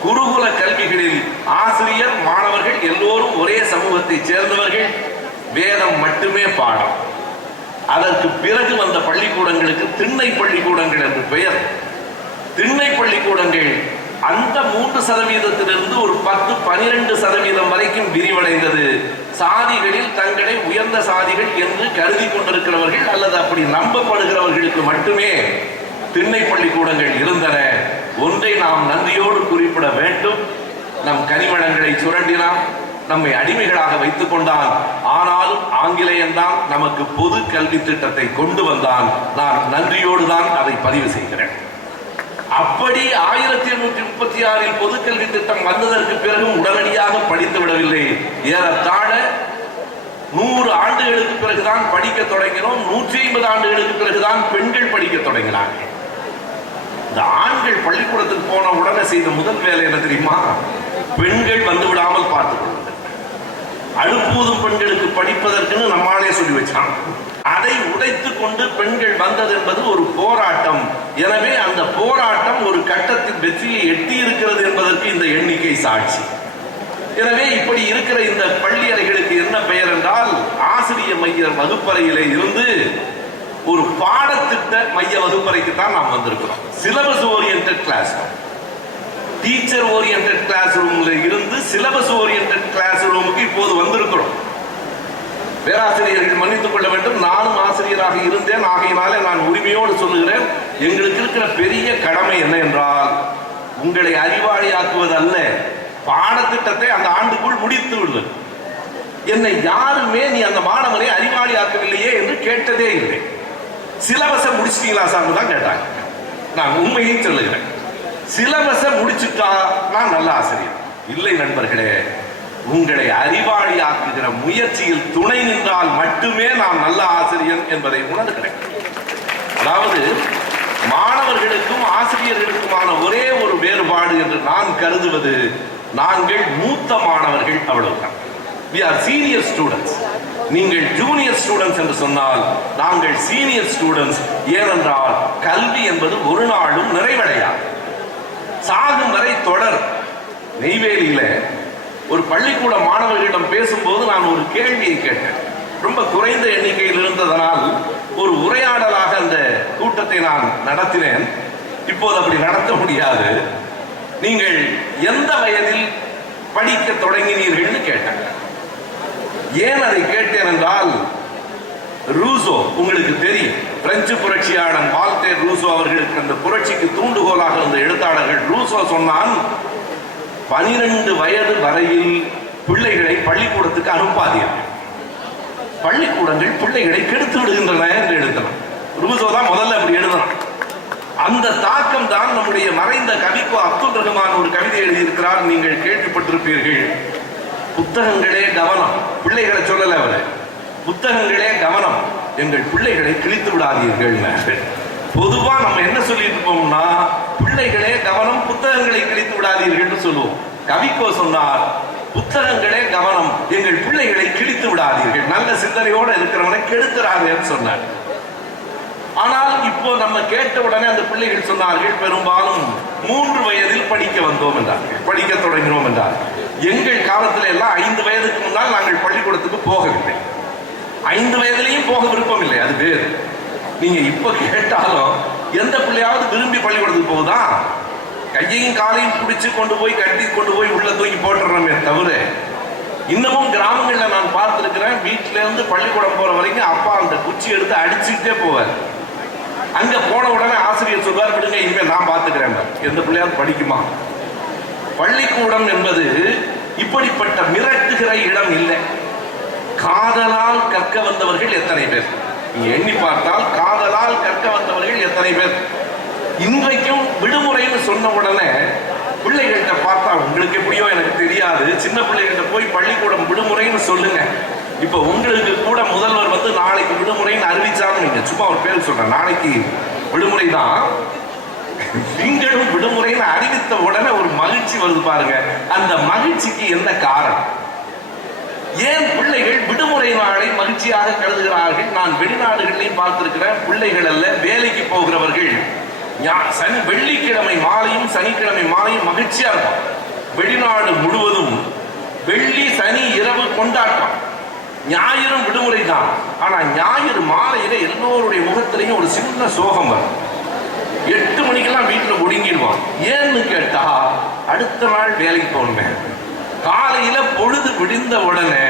குருகுல கல்விகளில் ஆசிரியர் மாணவர்கள் எல்லோரும் ஒரே சமூகத்தை சேர்ந்தவர்கள், வேதம் மட்டுமே பாடம். அதற்கு பிறகு வந்த பள்ளிக்கூடங்களுக்கு திண்ணை பள்ளிக்கூடங்கள் என்று பெயர். திண்ணை பள்ளிக்கூடங்கள் அந்த 3% ஒரு 10-12% வரைக்கும் விரிவடைந்தது. சாதிகளில் தங்களை உயர்ந்த சாதிகள் என்று கருதி கொண்டிருக்கிறவர்கள் அல்லது அப்படி நம்பப்படுகிறவர்களுக்கு மட்டுமே திண்ணை பள்ளிக்கூடங்கள் இருந்தன. ஒன்றை நாம் நன்றியோடு குறிப்பிட வேண்டும். நம் கனிவளங்களை சுரண்டினான், நம்மை அடிமைகளாக வைத்துக் கொண்டான். ஆனாலும் ஆங்கிலேயன் தான் நமக்கு பொது கல்வி திட்டத்தை கொண்டு வந்தான். நான் நன்றியோடு தான் அதை பதிவு செய்கிறேன். அப்படி 1836 பொது கல்வி திட்டம் வந்ததற்கு பிறகு உடனடியாக படித்து விடவில்லை. ஏறத்தாழ 100 ஆண்டுகளுக்கு பிறகுதான் படிக்க தொடங்கினோம். 150 ஆண்டுகளுக்கு பிறகுதான் பெண்கள் படிக்க தொடங்கினார்கள். இந்த ஆண்கள் பள்ளிக்கூடத்துக்கு போன உடனே செய்த முதல் வேலை என்ன தெரியுமா? பெண்கள் வந்து விடாமல் பார்த்துக் கொள்வது. அழுப்பூதும் பெண்களுக்கு படிப்பதற்குன்னு நம்மாலே சொல்லி வச்சான். அதை உடைத்துக் கொண்டு பெண்கள் வந்தது என்பது ஒரு போராட்டம். எனவே அந்த போராட்டம் ஒரு கட்டத்தில் வெற்றியை எட்டி இருக்கிறது என்பதற்கு இந்த எண்ணிக்கை சாட்சி. எனவே இப்படி இருக்கிற இந்த பள்ளி அறைகளுக்கு என்ன பெயர் என்றால், ஆசிரிய மைய வகுப்பறையிலே இருந்து ஒரு பாடத்திட்ட மைய வகுப்பறைக்கு தான் நாம் வந்திருக்கிறோம். Syllabus oriented class room, teacher oriented class ரூம்ல இருந்து சிலபஸ் ஓரியன்டட் கிளாஸ் ரூமுக்கு இப்போது வந்திருக்கிறோம். பேராசிரியர்கள் மன்னித்துக் கொள்ள வேண்டும், நானும் ஆசிரியராக இருந்தேன். ஆகையினாலே நான் உரிமையோடு சொல்லுகிறேன், எங்களுக்கு இருக்கிற பெரிய கடமை என்ன என்றால், உங்களை அறிவாளியாக்குவது அல்ல, பாடத்திட்டத்தை அந்த ஆண்டுக்குள் முடித்து விடுவது. என்னை யாருமே நீ அந்த மாணவனை அறிவாளியாக்கவில்லையே என்று கேட்டதே இல்லை. சிலபஸை முடிச்சிட்டீங்களா சார் தான் கேட்டாங்க. நான் உண்மையை சொல்லுகிறேன், சிலபஸை முடிச்சுட்டா நான் நல்ல ஆசிரியர் இல்லை. நண்பர்களே, உங்களை அறிவாளியாக்குகிற முயற்சியில் துணை நின்றால் மட்டுமே நான் நல்ல ஆசிரியர் என்பதை உணர்கிறேன். அதாவது மாணவர்களுக்கும் ஆசிரியர்களுக்குமான ஒரே ஒரு வேறுபாடு என்று நான் கருதுவது, நாங்கள் மூத்த மாணவர்கள், அவ்வளவுதான். We are senior students. நீங்கள் ஜூனியர் ஸ்டூடெண்ட்ஸ் என்று சொன்னால் நாங்கள் சீனியர் ஸ்டூடெண்ட்ஸ். ஏனென்றால் கல்வி என்பது ஒரு நாளும் நிறைவடையாது, சாகும் வரை தொடர். நெய்வேலியில ஒரு பள்ளிக்கூட மாணவர்களிடம் பேசும்போது நான் ஒரு கேள்வியை கேட்டேன். ரொம்ப குறைந்த எண்ணிக்கையில் இருந்ததனால் ஒரு உரையாடலாக அந்த கூட்டத்தை நான் நடத்தினேன். இப்போது அப்படி நடத்த முடியாது. நீங்கள் எந்த வயதில் படிக்க தொடங்கினீர்கள் கேட்டாங்க. ஏன் அதை கேட்டேன் என்றால், ரூசோ உங்களுக்கு தெரியும், பிரெஞ்சு புரட்சியாளர் வால்டேர் ரூசோ அவர்களுக்கு அந்த புரட்சிக்கு தூண்டுகோலாக இருந்த எழுத்தாளர்கள். ரூசோ சொன்னான், 12 வயது வரையில் பிள்ளைகளை பள்ளிக்கூடத்துக்கு அனுப்பாதீர்கள், பள்ளிக்கூடங்கள் பிள்ளைகளை கெடுத்து விடுகின்றன என்று எழுதலாம். ரூசோ தான் முதல்ல அப்படி எழுதலாம். அந்த தாக்கம் தான் நம்முடைய மறைந்த கவிக்கோ அப்துல் ரஹ்மான் ஒரு கவிதை எழுதியிருக்கிறார், நீங்கள் கேள்விப்பட்டிருப்பீர்கள். புத்தகங்களே கவனம், பிள்ளைகளை சொல்லல அவரு, புத்தகங்களே கவனம், எங்கள் பிள்ளைகளை கிழித்து விடாதீர்கள். பொதுவா நம்ம என்ன சொல்லிட்டு இருப்போம்னா, பிள்ளைகளே கவனம், புத்தகங்களை கிழித்து விடாதீர்கள் என்று சொல்லுவோம். கவிக்கோ சொன்னார், புத்தகங்களே கவனம், எங்கள் பிள்ளைகளை கிழித்து விடாதீர்கள், நல்ல சிந்தனையோடு இருக்கிறவனை கெடுக்கிறார்கள் சொன்னார். ஆனால் இப்போ நம்ம கேட்ட உடனே அந்த பிள்ளைகள் சொன்னார்கள், பெரும்பாலும் 3 வயதில் படிக்க வந்தோம் என்றார்கள், படிக்க தொடங்கினோம் என்றார்கள். எங்கள் காலத்தில் எல்லாம் 5 வயதுக்கு முன்னால் நாங்கள் பள்ளிக்கூடத்துக்கு போகவில்லை. 5 வயதிலையும் போக விருப்பம் இல்லை, அது வேறு. நீங்க இப்ப கேட்டாலும் எந்த பிள்ளையாவது விரும்பி பள்ளிக்கூடத்துக்கு போகுதா? கையையும் காலையும் பிடிச்சு கொண்டு போய் கட்டி கொண்டு போய் உள்ள தூக்கி போட்டுறோமே தவிர, இன்னமும் கிராமங்கள்ல நான் பார்த்திருக்கிறேன், வீட்டுல இருந்து பள்ளிக்கூடம் போற வரைக்கும் அப்பா அந்த குச்சி எடுத்து அடிச்சுக்கிட்டே போவார். அங்க போன உடனே ஆசிரியர் சொல்வார், விடுங்க இனிமேல் நான் பார்த்துக்கிறேன். எந்த பிள்ளையாவது படிக்குமா? பள்ளிக்கூடம் என்பது இப்படிப்பட்ட மிரட்டுகிற இடம் இல்லை. காதலால் கற்க வந்தவர்கள் எத்தனை பேர்? எண்ணி பார்த்தால் காதலால் கற்க வந்தவர்கள் எத்தனை பேர்? இன்றைக்கும் விடுமுறைன்னு சொன்ன உடனே பிள்ளைகள்கிட்ட பார்த்தா, உங்களுக்கு எப்படியோ எனக்கு தெரியாது, சின்ன பிள்ளைகள்கிட்ட போய் பள்ளிக்கூடம் விடுமுறைன்னு சொல்லுங்க. இப்ப உங்களுக்கு கூட முதல்வர் வந்து நாளைக்கு விடுமுறைன்னு அறிவிச்சாலும், நீங்க சும்மா ஒரு பேர் சொல்ற, நாளைக்கு விடுமுறை தான், நீங்களும் விடுமுறைன்னு அறிவித்த உடனே ஒரு மகிழ்ச்சி வருது பாருங்க. அந்த மகிழ்ச்சிக்கு என்ன காரணம்? ஏன் பிள்ளைகள் விடுமுறை நாளை மகிழ்ச்சியாக கருதுகிறார்கள்? நான் வெளிநாடுகளிலையும் பார்த்திருக்கிறேன், பிள்ளைகள் அல்ல வேலைக்கு போகிறவர்கள் வெள்ளிக்கிழமை மாலையும் சனிக்கிழமை மாலையும் மகிழ்ச்சியா இருக்கும். வெளிநாடு முழுவதும் வெள்ளி சனி இரவு கொண்டாட்டம், ஞாயிறும் விடுமுறை தான். ஆனா ஞாயிறு மாலையில எல்லோருடைய முகத்திலையும் ஒரு சின்ன சோகம் வரும். 8 மணிக்கெல்லாம் வீட்டுல ஒடுங்கிடுவான். ஏன்னு கேட்டா, அடுத்த நாள் வேலைக்கு போகணுமே. காலையில பொழுது விடிந்த உடனே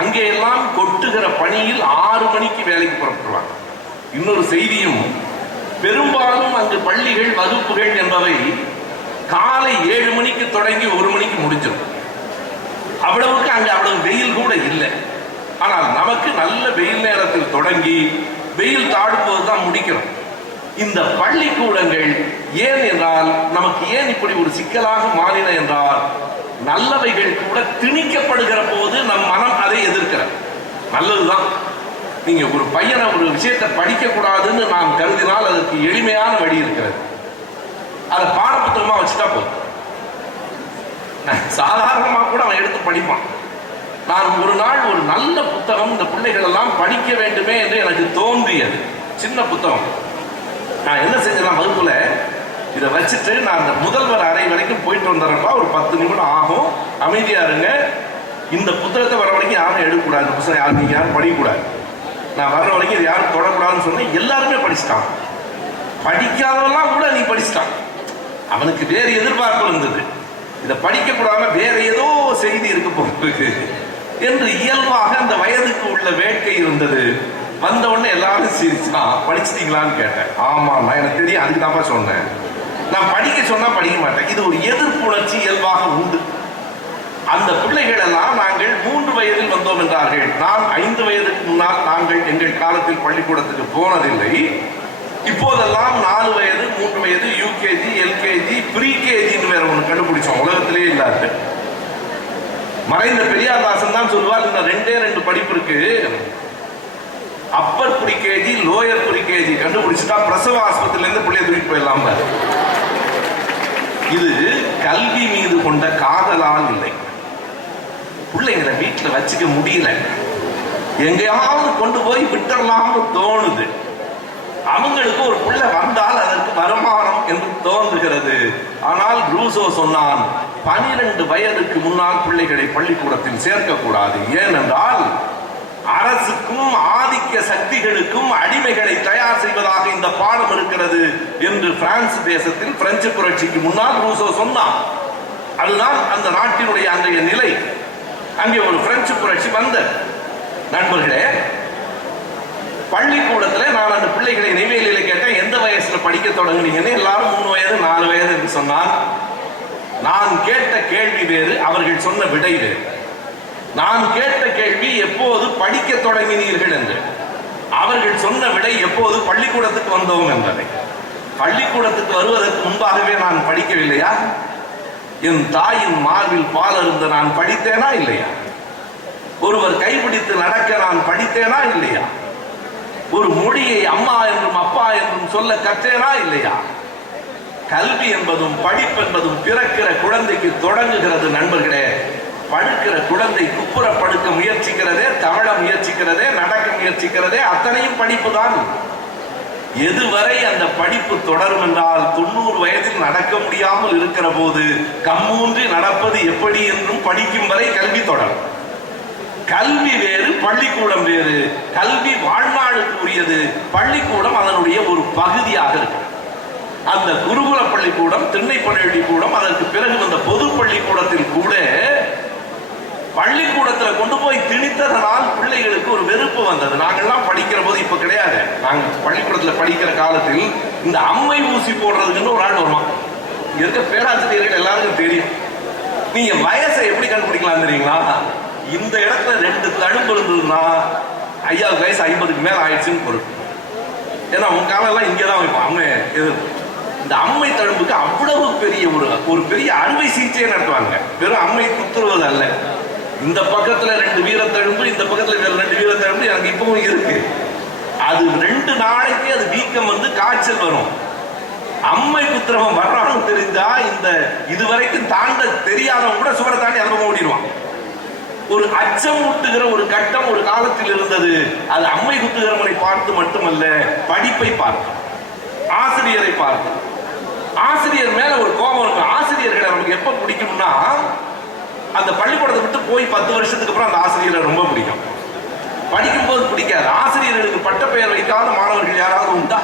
அங்கே எல்லாம் கொட்டுகிற பணியில் 6 மணிக்கு வேலைக்கு புறப்படுவாங்க. இன்னொரு செய்தியும், பெரும்பாலும் அங்கு பள்ளிகள் வகுப்புகள் என்பவை காலை 7 மணிக்கு தொடங்கி 1 மணிக்கு முடிஞ்சிடும். அவ்வளவுக்கு அங்கு அவ்வளவு வெயில் கூட இல்லை. ஆனால் நமக்கு நல்ல வெயில் நேரத்தில் தொடங்கி வெயில் தாடும் போதுதான் முடிக்கிறோம். இந்த பள்ளிக்கூடங்கள் ஏன் என்றால், நமக்கு ஏன் இப்படி ஒரு சிக்கலாக மாறின என்றால், நல்லவைகள் கூட திணிக்கப்படுகிற போது நம் மனம் அதை எதிர்க்கிறது. நல்லதுதான், நீங்க ஒரு பையனை ஒரு விஷயத்தை படிக்க கூடாதுன்னு நாம் கருதினால் அதற்கு எளிமையான வழி இருக்கிறது. அதை பாடப்புத்தகமா வச்சுட்டா போதும், சாதாரணமா கூட அவன் எடுத்து படிப்பான். நான் ஒரு நாள் ஒரு நல்ல புத்தகம் இந்த பிள்ளைகள் எல்லாம் படிக்க வேண்டுமே என்று எனக்கு தோன்றியது. சின்ன புத்தகம். நான் என்ன செஞ்சேன், வகுப்புல இதை வச்சுட்டு நான் அந்த முதல்வர் அறை வரைக்கும் போயிட்டு வந்துடுறப்பா, ஒரு 10 நிமிடம் ஆகும், அமைதியா இருங்க, இந்த புத்தகத்தை வர வரைக்கும் யாரும் எடுக்கக்கூடாது, இந்த புத்தகம் யாரும் நீங்க யாரும் படிக்கக்கூடாது, நான் வர்ற வரைக்கும் இது யாரும் தொடக்கூடாதுன்னு சொன்னேன். எல்லாருமே படிச்சுட்டான். படிக்காதவெல்லாம் கூட நீ படிச்சுட்டான். அவனுக்கு வேறு எதிர்பார்ப்பு இருந்தது, இதை படிக்க கூடாம வேற ஏதோ செய்தி இருக்கு போக்கு என்று இயல்பாக அந்த வயதுக்கு உள்ள வேட்கை இருந்தது. வந்த உடனே எல்லாரும் சிரிச்சான். படிச்சிட்டீங்களான்னு கேட்டேன். ஆமா, நான் எனக்கு தெரியும், அதுக்கு தான்ப்பா சொன்னேன். நான் படிக்க சொன்னா படிக்க மாட்டேன். இது ஒரு எதிர்ப்புணர்ச்சி இயல்பாக உண்டு. அந்த பிள்ளைகள் எல்லாம் நாங்கள் 3 வயதில் வந்தோம் என்றார்கள். நான் 5 வயதுக்கு முன்னால் நாங்கள் எங்கள் காலத்தில் பள்ளிக்கூடத்துக்கு போனதில்லை. இப்போதெல்லாம் 4 வயது 3 வயது யூகேஜி எல்கேஜி ப்ரீகேஜின்னு வேற ஒன்று கண்டுபிடிச்சோம், உலகத்திலே இல்லாது. மறைந்த பெரியார்தாசன் தான் சொல்வார், இந்த 2 படிப்பு இருக்கு, அப்பர் ப்ரீகேஜி லோயர் ப்ரீகேஜி கண்டுபிடிச்சிட்டா பிரசவ ஆஸ்பத்திரியில இருந்து பிள்ளைய தூக்கிட்டு போயிடலாம். இது கல்வி மீது கொண்ட காதலால் இல்லை. பிள்ளைங்களை வீட்டுல வச்சுக்க முடியல, எங்கேயாவது கொண்டு போய் விட்டுறலாம்னு தோணுது. அவங்களுக்கு ஒரு பிள்ளை வந்தால் அதற்கு வருமானம் என்று தோன்றுகிறது. ஆனால் ரூசோ சொன்னான், 12 வயதுக்கு முன்னால் பிள்ளைகளை பள்ளிக்கூடத்தில் சேர்க்கக்கூடாது. ஏனென்றால் அரசுக்கும் ஆதிக்க சக்திகளுக்கும் அடிமைகளை தயார் செய்வதாக இந்த பாடம் இருக்கிறது என்று பிரான்ஸ் தேசத்தில் பிரெஞ்சு புரட்சிக்கு முன்னால் ரூசோ சொன்னான். அதுதான் அந்த நாட்டினுடைய அன்றைய நிலை. அங்கே ஒரு பிரெஞ்சு புரட்சி வந்த நண்பர்களே, பள்ளிக்கூடத்தில் நான் அந்த பிள்ளைகளை நெய்வேலியில கேட்டேன், எந்த வயசுல படிக்க தொடங்குனீங்கன்னு. எல்லாரும் 3 வயது 4 வயது என்று சொன்னார். நான் கேட்ட கேள்வி வேறு, அவர்கள் சொன்ன விடை வேறு. நான் கேட்ட கேள்வி எப்போது படிக்க தொடங்கினீர்கள் என்று, அவர்கள் சொன்ன விடை எப்போது பள்ளிக்கூடத்துக்கு வந்தோம் என்பதை. பள்ளிக்கூடத்துக்கு வருவதற்கு முன்பாகவே நான் படிக்கவில்லையா? என் தாயின் மார்பில் பால் அருந்த நான் படித்தேனா இல்லையா? ஒருவர் கைப்பிடித்து நடக்க நான் படித்தேனா இல்லையா? ஒரு மொழியை அம்மா என்றும் அப்பா என்றும் சொல்ல கற்றேனா இல்லையா? கல்வி என்பதும் படிப்பு என்பதும் பிறக்கிற குழந்தைக்கு தொடங்குகிறது நண்பர்களே. படுக்கிற குழந்தை குப்புற படுக்க முயற்சிக்கிறதே, தவழ முயற்சிக்கிறதே, நடக்க முயற்சிக்கிறதே, அத்தனையும் படிப்பு தான். எதுவரை அந்த படிப்பு தொடரும் என்றால் 90 வயதில் நடக்க முடியாமல் இருக்கிற போது கம்மூன்றி நடப்பது எப்படி என்றும் படிக்கும் வரை கல்வி தொடரும். கல்வி வேறு, பள்ளிக்கூடம் வேறு. கல்வி வாழ்நாளுக்கு உரியது, பள்ளிக்கூடம் அதனுடைய ஒரு பகுதியாக இருக்கு. அந்த குருகுல பள்ளிக்கூடம், திண்ணை பள்ளிக்கூடம், அதற்கு பிறகு வந்த பொது பள்ளிக்கூடத்தில் கூட பள்ளிக்கூடத்தில் கொண்டு போய் திணித்ததனால் பிள்ளைகளுக்கு ஒரு வெறுப்பு வந்தது. நாங்கள்லாம் படிக்கிற போது இப்ப கிடையாது. நாங்கள் பள்ளிக்கூடத்தில் படிக்கிற காலத்தில் இந்த அம்மை ஊசி போடுறதுக்குன்னு ஒரு ஆள் வருவான். இங்க இருக்க பேராசிரியர்கள் எல்லாருக்கும் தெரியும். நீங்க வயசை எப்படி கண்டுபிடிக்கலாம் தெரியுங்களா? இந்த இடத்துல 2 தழும்பு இருந்ததுன்னா ஐயாவுக்கு வயசு 50க்கு மேல ஆயிடுச்சுன்னு பொருள். ஏன்னா உங்க காலம் எல்லாம் இங்கதான் வைப்போம். அம்மை இந்த அம்மை தழும்புக்கு அவ்வளவு பெரிய ஒரு பெரிய அறுவை சிகிச்சையை நடத்துவாங்க. வெறும் அம்மை குத்துறது அல்ல. இந்த பக்கத்துல 2 வீரத்தழும்பு, இந்த பக்கத்துல 2 வீரத்தழும்பு எனக்கு இப்பவும் இருக்கு. அது 2 நாளைக்கு அது வீக்கம் வந்து காய்ச்சல் வரும். அம்மை குத்திரவன் வர்றான்னு தெரிஞ்சா இந்த இதுவரைக்கும் தாண்ட தெரியாதவங்க கூட சுவரை தாண்டி அந்த ஓடிடுவான். ஒரு அச்சம் ஊட்டுகிற ஒரு கட்டம் ஒரு காலத்தில் இருந்தது. அது அம்மை குத்துகிறவனை பார்த்து மட்டுமல்ல, படிப்பை பார்த்து, ஆசிரியரை பார்த்து. ஆசிரியர் மேல ஒரு கோபம் இருக்கும். ஆசிரியர்களை நமக்கு எப்ப பிடிக்கும்னா, அந்த பள்ளிக்கூடத்தை விட்டு போய் 10 வருஷத்துக்கு அப்புறம் அந்த ஆசிரியரை ரொம்ப பிடிக்கும். படிக்கும் போது பிடிக்காது. ஆசிரியர்களுக்கு பட்ட பெயர் வைக்காத மாணவர்கள் யாராவது உண்டா?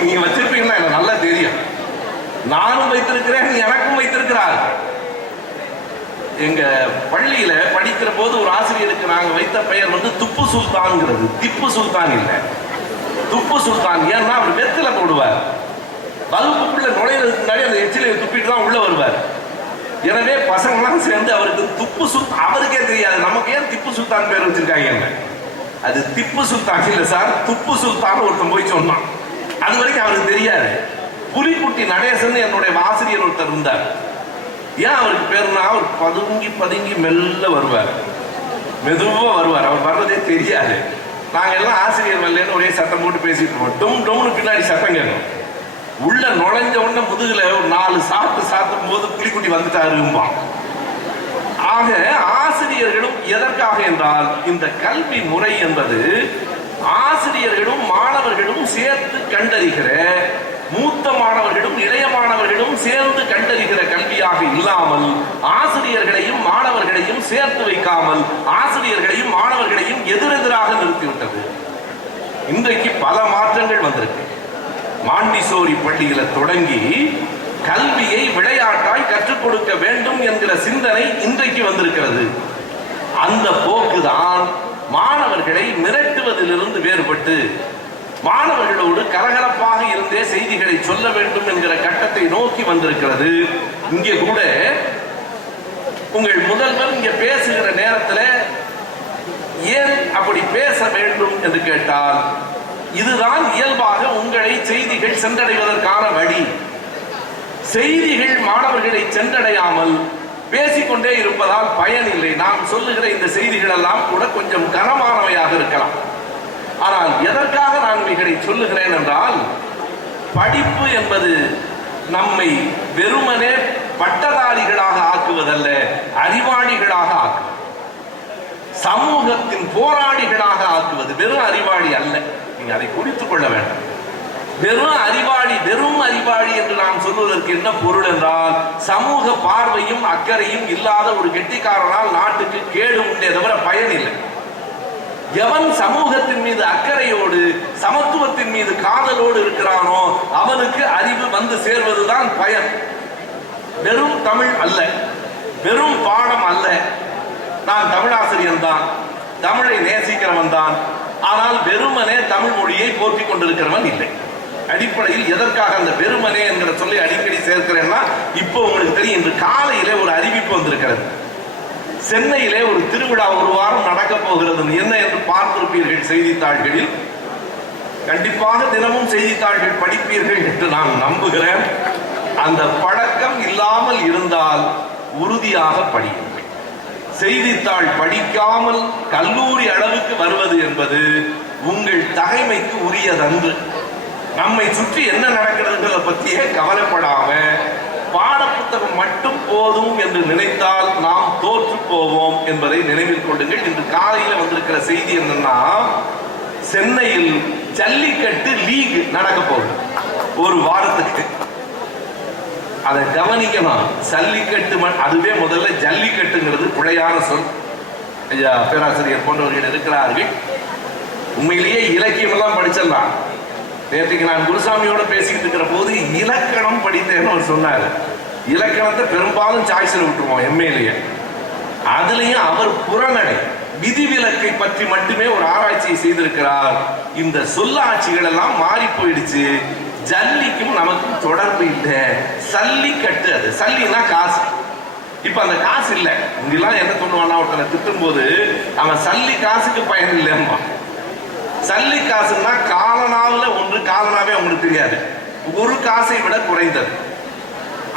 நீங்க வச்சிருப்பீங்கன்னா எனக்கு நல்லா தெரியும். நானும் வைத்திருக்கிறேன், எனக்கும் வைத்திருக்கிறார். எங்க பள்ளியில படிக்கிற போது ஒரு ஆசிரியருக்கு நாங்க வைத்த பெயர் வந்து துப்பு சுல்தான்ங்கிறது. திப்பு சுல்தான் இல்ல, துப்பு சுல்தான். ஏன்னா அவர் வெத்தில போடுவார். வகுப்புக்குள்ள நுழைறதுக்கு முன்னாடி அந்த எச்சிலை துப்பிட்டு தான் உள்ள வருவார். எனவே பசங்களாம் சேர்ந்து அவருக்கு துப்பு சுல்தான், அவருக்கே தெரியாது நமக்கு ஏன் திப்பு சுல்தான் பேர் வச்சிருக்காங்க. அது திப்பு சுல்தான் இல்ல சார், துப்பு சுல்தான் ஒருத்தன் போய் சொன்னான். அது வரைக்கும் அவருக்கு தெரியாது. புலிக்குட்டி நடேசன் என்னுடைய ஆசிரியர் ஒருத்தர் இருந்தார். ஏன் அவருக்கு பேருனா, அவர் பதுங்கி மெல்ல வருவார், மெதுவா வருவார். அவர் வர்றதே தெரியாது. நாங்க எல்லாம் ஆசிரியர் வரலன்னு ஒரே சத்தம் போட்டு பேசிட்டு இருப்போம். டொம் டொம்னு பின்னாடி சத்தம் கேட்கும். உள்ள நுழைஞ்ச உடனே முதுகுல ஒரு 4 சாத்தும் போது புலிக்குட்டி வந்துட்டாரும்பான். ஆக ஆசிரியர்களும் எதற்காக என்றால், இந்த கல்வி முறை என்பது ஆசிரியர்களும் மாணவர்களும் சேர்த்து கண்டறிகிற, மூத்த மாணவர்களும் இளைய மாணவர்களும் சேர்ந்து கண்டறிகிற கல்வியாக இல்லாமல், ஆசிரியர்களையும் மாணவர்களையும் சேர்த்து வைக்காமல் ஆசிரியர்களையும் மாணவர்களையும் எதிரெதிராக நிறுத்திவிட்டது. இன்றைக்கு பல மாற்றங்கள் வந்திருக்கு. மாண்டிசோரி பள்ளியில தொடங்கி கல்வியை விளையாட்டாய் கற்றுக் கொடுக்க வேண்டும் என்கிற சிந்தனை இன்றைக்கு வந்திருக்கிறது. அந்த போக்குதான் மாணவர்களை மிரட்டுவதிலிருந்து வேறுபட்டு மாணவர்களோடு கலகலப்பாக இருந்தே செய்திகளை சொல்ல வேண்டும் என்கிற கட்டத்தை நோக்கி வந்திருக்கிறது. இங்கே கூட உங்கள் முதல்வர் இங்க பேசுகிற நேரத்தில் ஏன் அப்படி பேச வேண்டும் என்று கேட்டால், இதுதான் இயல்பாக உங்களை செய்திகள் சென்றடைவதற்கான வழி. செய்திகள் மாணவர்களை சென்றடையாமல் பேசிக்கொண்டே இருப்பதால் பயன் இல்லை. நாம் சொல்லுகிற இந்த செய்திகள் எல்லாம் கூட கொஞ்சம் கனமானவையாக இருக்கலாம். ஆனால் எதற்காக நான் இவைகளை சொல்லுகிறேன் என்றால், படிப்பு என்பது நம்மை வெறுமனே பட்டதாரிகளாக ஆக்குவதல்ல, அறிவாளிகளாக ஆக்குவது, சமூகத்தின் போராளிகளாக ஆக்குவது. வெறும் அறிவாளி அல்ல, நீங்க அதை குறித்துக் கொள்ள வேண்டும். வெறும் அறிவாளி என்று நாம் சொல்வதற்கு என்ன பொருள் என்றால், சமூக பார்வையும் அக்கறையும் இல்லாத ஒரு கெட்டிக்காரனால் நாட்டுக்கு கேடு உண்டே தவிர பயன் இல்லை. எவன் சமூகத்தின் மீது அக்கறையோடு சமத்துவத்தின் மீது காதலோடு இருக்கிறானோ அவனுக்கு அறிவு வந்து சேர்வதுதான் பயன். வெறும் தமிழ் அல்ல, வெறும் பாடம் அல்ல. நான் தமிழாசிரியன் தான், தமிழை நேசிக்கிறவன் தான். ஆனால் வெறுமனே தமிழ் மொழியை போற்றிக் கொண்டிருக்கிறவன் இல்லை. அடிப்படையில் எதற்காக அந்த வெறுமனே என்கிற சொல்லி அடிக்கடி சேர்க்கிறேன்னா, இப்போ உங்களுக்கு தெரியும், இன்று காலையிலே ஒரு அறிவிப்பு வந்திருக்கிறது. சென்னையிலே ஒரு திருவிழா ஒரு வாரம் நடக்க போகிறது. என்ன என்று பார்த்திருப்பீர்கள் செய்தித்தாள்களில். கண்டிப்பாக தினமும் செய்தித்தாள்கள் படிப்பீர்கள் என்று நான் நம்புகிறேன். அந்த பழக்கம் இல்லாமல் இருந்தால் உறுதியாக படியுங்கள். செய்தித்தாள் படிக்காமல் கல்லூரி அளவுக்கு வருவது என்பது உங்கள் தகைமைக்கு உரியதன்று. நம்மை சுற்றி என்ன நடக்கிறதுங்கிறத பற்றியே கவலைப்படாம பாடப்புத்தகம் மட்டும் போதும் என்று நினைத்தால் நாம் தோற்று போவோம் என்பதை நினைவில் கொள்ளுங்கள். இன்று காலையில் வந்திருக்கிற செய்தி என்னன்னா, சென்னையில் ஜல்லிக்கட்டு லீக் நடக்க போகுது ஒரு வாரத்துக்கு. அதை கவனிக்கணும். ஜல்லிக்கட்டு அதுவே முதல்ல ஜல்லிக்கட்டுங்கிறது பிழையான சொல். ஐயா பேராசிரியர் போன்றவர்கள் இருக்கிறார்கள். உண்மையிலேயே இலக்கியம் எல்லாம் படிச்சிடலாம். நேற்றுக்கு நான் குருசாமியோட பேசிக்கிட்டு இருக்கிற போது இலக்கணம் படித்தேன்னு அவர் சொன்னார். இலக்கணத்தை பெரும்பாலும் சாய்ஸில் விட்டுருவோம் எம்ஏலேயே. அதுலயும் அவர் புறநடை விதிவிலக்கை பற்றி மட்டுமே ஒரு ஆராய்ச்சியை செய்திருக்கிறார். இந்த சொல்லாட்சிகள் எல்லாம் மாறி போயிடுச்சு. ஜல்லிக்கும் நமக்கும் தொடர்பு இல்லை. சல்லிக்கட்டு, அது சல்லினா காசு. இப்ப அந்த காசு இல்லை. இங்கெல்லாம் என்ன சொல்லுவான்னா, ஒருத்தனை திட்டும் போது அவன் சல்லி காசுக்கு பயன் இல்லைம்மா. சல்லி காசுன்னா காலனாவில் ஒன்று, காலனாவே உங்களுக்கு தெரியாது, ஒரு காசை விட குறைந்தது.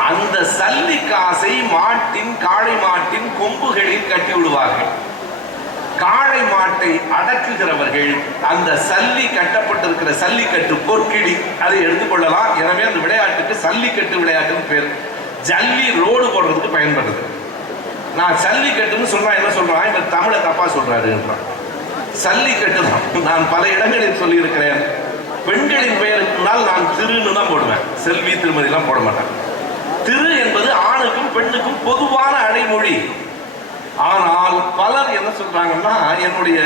அந்த சல்லி காசை மாட்டின், காளை மாட்டின் கொம்புகளில் கட்டி விடுவார்கள். காளை மாட்டை அடக்குகிறவர்கள் அந்த சல்லி கட்டப்பட்டிருக்கிற சல்லிக்கட்டு பொற்கிடி அதை எடுத்துக்கொள்ளலாம். எனவே அந்த விளையாட்டுக்கு சல்லிக்கட்டு விளையாட்டுன்னு பேர். ஜல்லி ரோடு போடுறதுக்கு பயன்படுது. நான் ஜல்லிக்கட்டுன்னு சொன்னா என்ன சொல்றான், இந்த தமிழை தப்பா சொல்றாரு. ஜல்லிக்கட்டு தான் நான் பல இடங்களில் சொல்லி இருக்கிறேன். பெண்களின் பெயருக்கு முன்னால் நான் திருன்னு தான் போடுவேன், செல்வி திருமதி எல்லாம் போட மாட்டேன். திரு என்பது ஆணுக்கும் பெண்ணுக்கும் பொதுவான அடைமொழி. ஆனால் பலர் என்ன சொல்றாங்கன்னா, என்னுடைய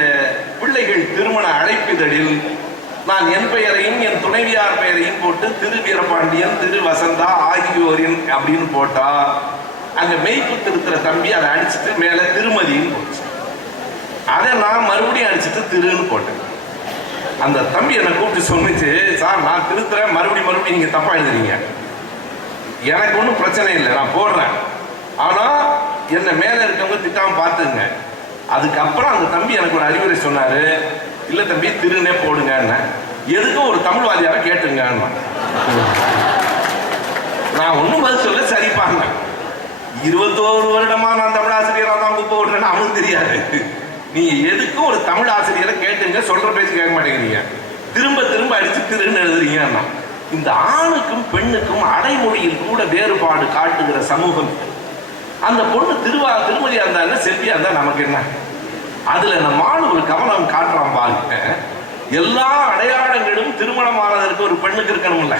பிள்ளைகள் திருமண அழைப்பிதழில் நான் என் பெயரையும் என் துணைவியார் பெயரையும் போட்டு திரு வீரபாண்டியன், திரு வசந்தா ஆகியோரின் அப்படின்னு போட்டா அங்க மெய்ப்பு திருத்துற தம்பி அதை அடிச்சுட்டு மேல திருமதின்னு போச்சு. அதை நான் மறுபடியும் அடிச்சுட்டு திருன்னு போட்டேன். அந்த தம்பி என்னை கூப்பிட்டு சொன்னிச்சு, சார் நான் திருத்துறேன், மறுபடியும் நீங்க தப்பா எழுதுறீங்க. எனக்கு ஒன்றும் பிரச்சனை இல்லை, நான் போடுறேன். ஆனா என்ன மேல இருக்கவங்க திட்டாம பார்த்துங்க. அதுக்கப்புறம் அந்த தம்பி எனக்கு ஒரு அறிவுரை சொன்னாரு, இல்ல தம்பி திருநே போடுங்க. எதுக்கும் ஒரு தமிழ்வாதியார கேட்டுங்க. நான் ஒன்றும் பதில் சொல்ல, சரிப்பாங்க. 21 வருடமா நான் தமிழ் ஆசிரியராக தான் குப்பை விடுறேன்னு அவனுக்கு தெரியாது. நீ எதுக்கும் ஒரு தமிழ் ஆசிரியரை கேட்டுங்க, சொல்ற பேச்சு கேட்க மாட்டேங்கிறீங்க, திரும்ப திரும்ப அடிச்சு திருன்னு எழுதுறீங்க. இந்த ஆணுக்கும் பெண்ணுக்கும் அடைமொழியில் கூட வேறுபாடு காட்டுகிற சமூகம். அந்த பொண்ணு திருமதியா இருந்தா செல்வியா இருந்தா நமக்கு என்ன? அதுல நம்மால் ஒரு கவனம் காட்டுறான் பாருங்க. எல்லா அடையாளங்களும் திருமணமானதற்கு ஒரு பெண்ணுக்கு இருக்கணும்ல,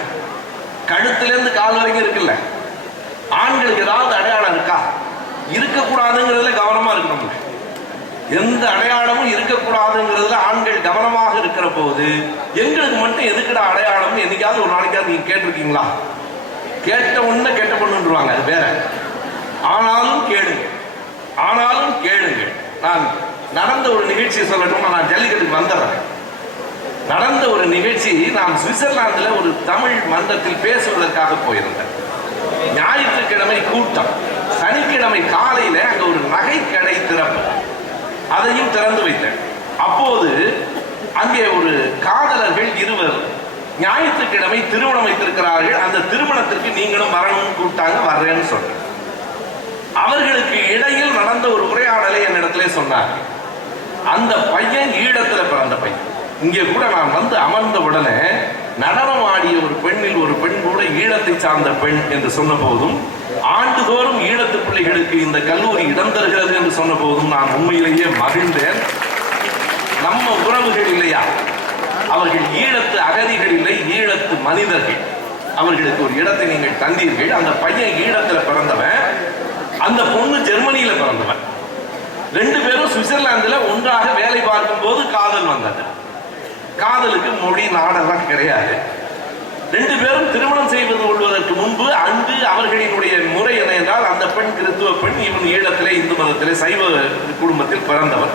கழுத்திலிருந்து கால் வரைக்கும் இருக்குல்ல. ஆண்களுக்கு ஏதாவது அடையாளம் இருக்கா? இருக்கக்கூடாதுங்கிறதுல கவனமா இருக்கணும்ல. எந்த அடையாளமும் இருக்கக்கூடாதுங்கிறதுல ஆண்கள் கவனமாக இருக்கிற போது எங்களுக்கு மட்டும் எதுக்குடா அடையாளம்? என்னைக்காவது ஒரு நாளைக்காவது நீங்க கேட்டிருக்கீங்களா? கேட்ட ஒண்ணு கேட்ட பொண்ணுன்றாங்க, அது வேற. ஆனாலும் கேளுங்க. நான் நடந்த ஒரு நிகழ்ச்சியை சொல்லட்டும். நான் ஜல்லிக்கட்டுக்கு வந்துடுறேன். நடந்த ஒரு நிகழ்ச்சி, நான் சுவிட்சர்லாந்துல ஒரு தமிழ் மன்றத்தில் பேசுவதற்காக போயிருந்தேன். ஞாயிற்றுக்கிழமை கூட்டம், சனிக்கிழமை காலையில அங்க ஒரு நகை கடை திறப்பு, அதையும் திறந்து வைத்தேன். அப்போது அங்கே ஒரு காதலர்கள் இருவர் ஞாயிற்றுக்கிழமை திருமணம் வைத்திருக்கிறார்கள். அந்த திருமணத்திற்கு நீங்களும் வரணும்னு கூப்பிட்டாங்க, வர்றேன்னு சொன்னேன். அவர்களுக்கு இடையில் நடந்த ஒரு உரையாடலை என்னிடத்திலே சொன்னார். அந்த பையன் ஈழத்துல பிறந்த பையன். இங்கே கூட நான் வந்து அமர்ந்த உடனே நடனம் ஆடிய ஒரு பெண்ணில் ஒரு பெண் கூட ஈழத்தை சார்ந்த பெண் என்று சொன்ன போதும், ஆண்டுதோறும் ஈழத்து பிள்ளைகளுக்கு இந்த கல்லூரி இடம் தருகிறது என்று சொன்ன போதும் நான் உண்மையிலேயே மகிழ்ந்தேன். நம்ம உறவுகள் இல்லையா, அவர்கள் ஈழத்து அகதிகள் இல்லை, ஈழத்து மனிதர்கள். அவர்களுக்கு ஒரு இடத்தை நீங்கள் தந்தீர்கள். அந்த பையன் ஈழத்துல பிறந்தவன், அந்த பொண்ணு ஜெர்மனியில பிறந்தவன். 2 பேரும் சுவிட்சர்லாந்துல ஒன்றாக வேலை பார்க்கும் போது காதல் வந்தது. காதலுக்கு மொழி நாடெல்லாம் கிடையாது. 2 பேரும் திருமணம் செய்வது கொள்வதற்கு முன்பு அன்று அவர்களினுடைய முறை என்ன என்றால், அந்த பெண் கிறிஸ்துவ பெண், இவன் ஈழத்திலே இந்து மதத்திலே சைவ குடும்பத்தில் பிறந்தவர்.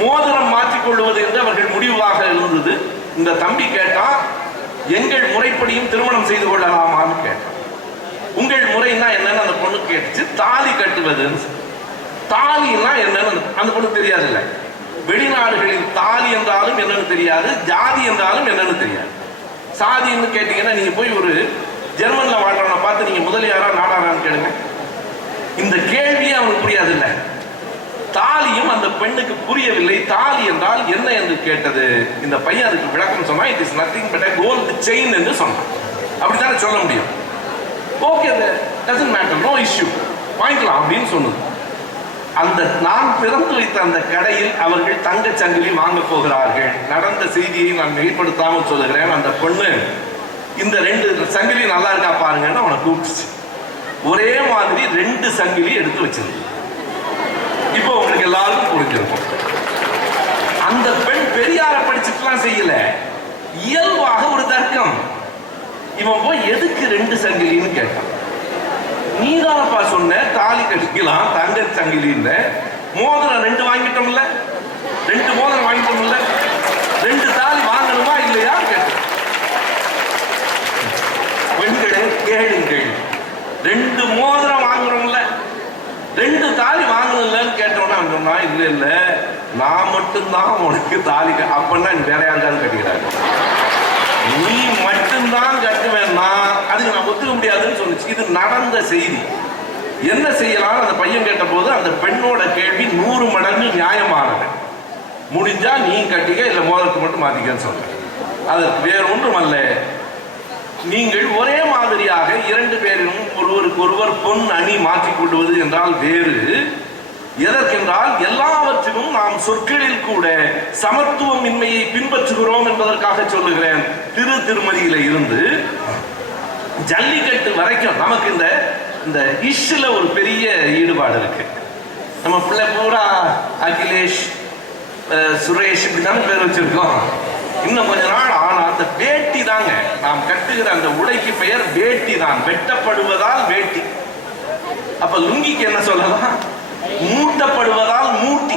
மோதிரம் மாற்றிக்கொள்வது என்று அவர்கள் முடிவாக இருந்தது. இந்த தம்பி கேட்டா, எங்கள் முறைப்படியும் திருமணம் செய்து கொள்ளலாமான்னு கேட்டான். உங்கள் முறைன்னா என்னன்னு அந்த பொண்ணு கேட்டுச்சு. தாலி கட்டுவதுன்னு. தாலின்னா என்னன்னு அந்த பொண்ணு தெரியாது. இல்லை, வெளிநாடுகளில் தாலி என்றாலும் என்னன்னு தெரியாது, ஜாதி என்றாலும் என்னன்னு தெரியாது. சாதின்னு கேட்டீங்கன்னா, நீங்க போய் ஒரு ஜெர்மன்ல வாழ்றவனை பார்த்து நீங்க முதலியாரா நாடாரான்னு கேளுங்க, இந்த கேள்வியே அவனுக்கு புரியாது. இல்லை, தாலியும் அந்த பெண்ணுக்கு புரியவில்லை. தாலி என்றால் என்ன என்று கேட்டது. இந்த பையன் அதுக்கு விளக்கம் சொன்னா, it is nothing but a gold chain என்று சொன்னான். அப்படித்தானே சொல்ல முடியும். Okay, doesn't matter, no issue, வாங்கிக்கலாம் அப்படின்னு சொன்னது. அந்த நான் திறந்து வைத்த அந்த கடையில் அவர்கள் தங்க சங்கிலி வாங்க போகிறார்கள். நடந்த செய்தியை நான் வெளிப்படுத்தாமல் சொல்லுகிறேன். அந்த பொண்ணு இந்த 2 சங்கிலி நல்லா இருக்கா பாருங்கன்னு அவனை கூப்பிடுச்சு. ஒரே மாதிரி 2 சங்கிலி எடுத்து வச்சது. இப்போ உங்களுக்கு எல்லாருக்கும் புரிஞ்சிருக்கும். அந்த பெண் பெரியார படிச்சுட்டுலாம் செய்யல, இயல்பாக ஒரு தர்க்கம். இவன் போய் எதுக்கு 2 சங்கிலின்னு கேட்டான். நீதானப்பா சொன்ன தாலி கட்டிக்கலாம் தங்க சங்கிலின்னு. மோதிரம் 2 வாங்கிட்டோம்ல, 2 மோதிரம் வாங்கிட்டோம்ல, 2 தாலி வாங்கணுமா இல்லையா கேட்டேன். பெண்களே கேளுங்கள், 2 மோதிரம் வாங்குறோம்ல, 2 தாலி வாங்கணும்லன்னு கேட்டோம்னா சொன்னா, இல்ல இல்ல நான் மட்டும்தான் உனக்கு தாலி. அப்பன்னா வேற யாருக்காவது கட்டிக்கிறாங்க, நீ மட்டும்தான் கட்டுவேன்னா அதுக்கு நான் ஒத்துக்க முடியாதுன்னு சொன்னிச்சு. இது நடந்த செய்தி. என்ன செய்யலாம் அந்த பையன் கேட்ட போது அந்த பெண்ணோட கேள்வி 100 மடங்கு நியாயமானது. முடிஞ்சா நீ கட்டிக்க, இல்ல மோதிரத்தை மட்டும் மாத்திக்கன்னு சொல்றேன். அது வேற ஒன்றும் அல்ல. நீங்கள் ஒரே மாதிரியாக 2 பேரும் ஒருவருக்கு ஒருவர் பொன் அணி மாற்றிக் கொள்வது என்றால் வேறு. எதற்கென்றால் எல்லாவற்றிலும் நாம் சொற்களில் கூட சமத்துவமின்மையை பின்பற்றுகிறோம் என்பதற்காக சொல்லுகிறேன். திருமதியில இருந்து ஜல்லிக்கட்டு வரைக்கும் நமக்கு இந்த இஷ்ல ஒரு பெரிய ஈடுபாடு இருக்கு. நம்ம பிள்ளை பூரா அகிலேஷ், சுரேஷ் இப்படிதான் பேர் வச்சிருக்கோம். இன்னும் கொஞ்ச நாள் ஆனா அந்த வேட்டி தாங்க நாம் கட்டுகிற அந்த உடைக்கு பெயர் வேட்டி தான். வெட்டப்படுவதால் வேட்டி. அப்ப லுங்கிக்கு என்ன சொல்லலாம்? மூட்டப்படுவதால் மூட்டி,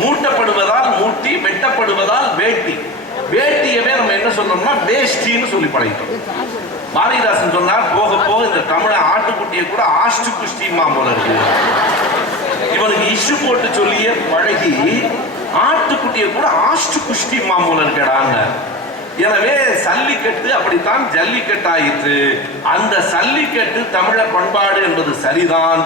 மூட்டப்படுவதால் மூட்டி, வெட்டப்படுவதால் வேட்டி. வேட்டியவே நம்ம என்ன சொன்னோம்னா வேஷ்டின்னு சொல்லி பழகிட்டோம். பாரதிதாசன் சொன்னார், போக போக இந்த தமிழ ஆட்டுக்குட்டியை கூட ஆஷ்டு குஷ்டிமா போல இருக்கு. இவனுக்கு இஷ்டு போட்டு சொல்லியே பழகி ஆட்டுக்குட்டியை கூட ஆஷ்டு குஷ்டிமா போல இருக்கடாங்க. எனவே சல்லிக்கட்டு அப்படித்தான் ஜல்லிக்கட்டு ஆயிற்று. அந்த சல்லிக்கட்டு தமிழர் பண்பாடு என்பது சரிதான்.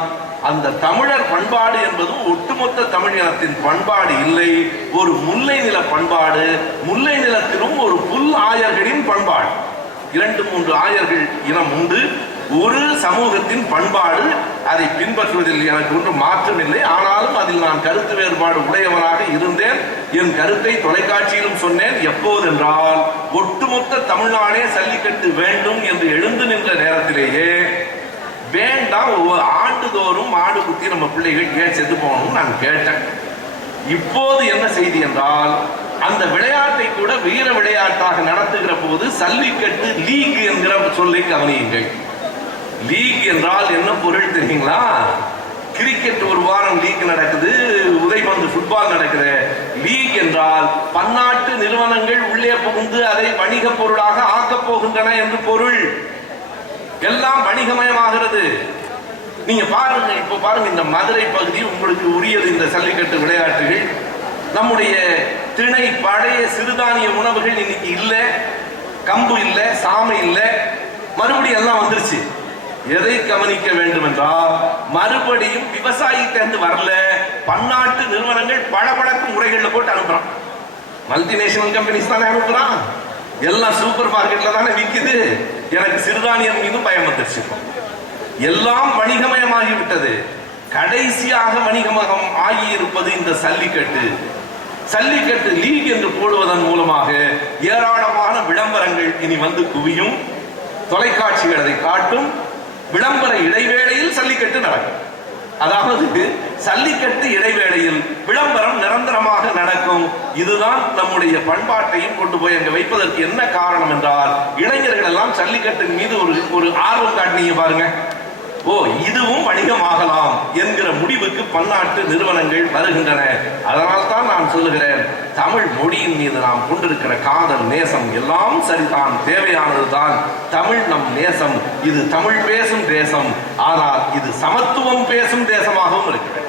அந்த தமிழர் பண்பாடு என்பது ஒட்டுமொத்த தமிழ் இனத்தின் பண்பாடு இல்லை, ஒரு முல்லை நில பண்பாடு. முல்லை நிலத்திலும் ஒரு புல் ஆயர்களின் பண்பாடு. 2-3 ஆயர்கள் இனம் உண்டு. ஒரு சமூகத்தின் பண்பாடு. அதை பின்பற்றுவதில் எனக்கு ஒன்று மாற்றமில்லை. ஆனாலும் அதில் நான் கருத்து வேறுபாடு உடையவனாக இருந்தேன். என் கருத்தை தொலைக்காட்சியிலும் சொன்னேன். எப்போதென்றால் ஒட்டுமொத்த தமிழ்நாடே சல்லிக்கட்டு வேண்டும் என்று எழுந்து நின்ற நேரத்திலேயே வேண்டாம், ஆண்டுதோறும் மாடு குத்தி நம்ம பிள்ளைகள் ஏன் செத்து போகணும் நான் கேட்டேன். இப்போது என்ன செய்தி என்றால், அந்த விளையாட்டை கூட வீர விளையாட்டாக நடத்துகிற போது சல்லிக்கட்டு லீக் என்கிற சொல்லை கவனியுங்கள். லீக் என்றால் என்ன பொருள் தெரியுங்களா? கிரிக்கெட் ஒரு வாரம் லீக் நடக்குது, உதைபந்து ஃபுட்பால் நடக்குது. லீக் என்றால் பன்னாட்டு நிறுவனங்கள் உள்ளே புகுந்து அதை வணிக பொருளாக ஆக்கப் போகின்றன என்று பொருள். எல்லாம் வணிகமயமாகிறது. நீங்க பாருங்க, இப்ப பாருங்க, இந்த மதுரை பகுதி உங்களுக்கு உரியது இந்த சல்லிக்கட்டு விளையாட்டுகள். நம்முடைய திணை பழைய சிறுதானிய உணவுகள் இன்னைக்கு இல்ல, கம்பு இல்ல, சாமை இல்ல, மறுபடியும் எல்லாம் வந்துருச்சு. எதை கவனிக்க வேண்டும் என்றால், மறுபடியும் விவசாயிட்ட வரல, பன்னாட்டு நிறுவனங்கள் பளபளக்கு முறைகள்ல போட்டு அனுப்புறான். மல்டிநேஷனல் கம்பெனிஸ் தானே அனுப்புறான். எல்லாம் சூப்பர் மார்க்கெட்ல தானே விற்குது. எனக்கு சிறுதானியம் மீதும் பயம் வந்துருச்சு. எல்லாம் வணிகமயமாகிவிட்டது. கடைசியாக வணிகமயம் ஆகி இருப்பது இந்த சல்லிக்கட்டு. சல்லிக்கட்டு லீக் என்று போடுவதன் மூலமாக ஏராளமான விளம்பரங்கள் இனி வந்து குவியும். தொலைக்காட்சிகள் அதை காட்டும். விளம்பர இடைவேளையில் சல்லிக்கட்டு நடக்கும். அதாவது சல்லிக்கட்டு இடைவேளையில் விளம்பரம் நிரந்தரமாக நடக்கும். இதுதான் நம்முடைய பண்பாட்டையும் கொண்டு போய் அங்க வைப்பதற்கு என்ன காரணம் என்றால், இளைஞர்கள் எல்லாம் சல்லிக்கட்டின் மீது ஒரு ஆர்வம் காட்டினீங்க பாருங்க. ஓ, இதுவும் வணிகமாகலாம் என்கிற முடிவுக்கு பன்னாட்டு நிறுவனங்கள் வருகின்றன. அதனால் தான் நான் சொல்லுகிறேன், தமிழ் மொழியின் மீது நாம் கொண்டிருக்கிற காதல், நேசம் எல்லாம் சரிதான், தேவையானதுதான். தமிழ் நம் நேசம். இது தமிழ் பேசும் தேசம். ஆனால் இது சமத்துவம் பேசும் தேசமாகவும் இருக்கிறது.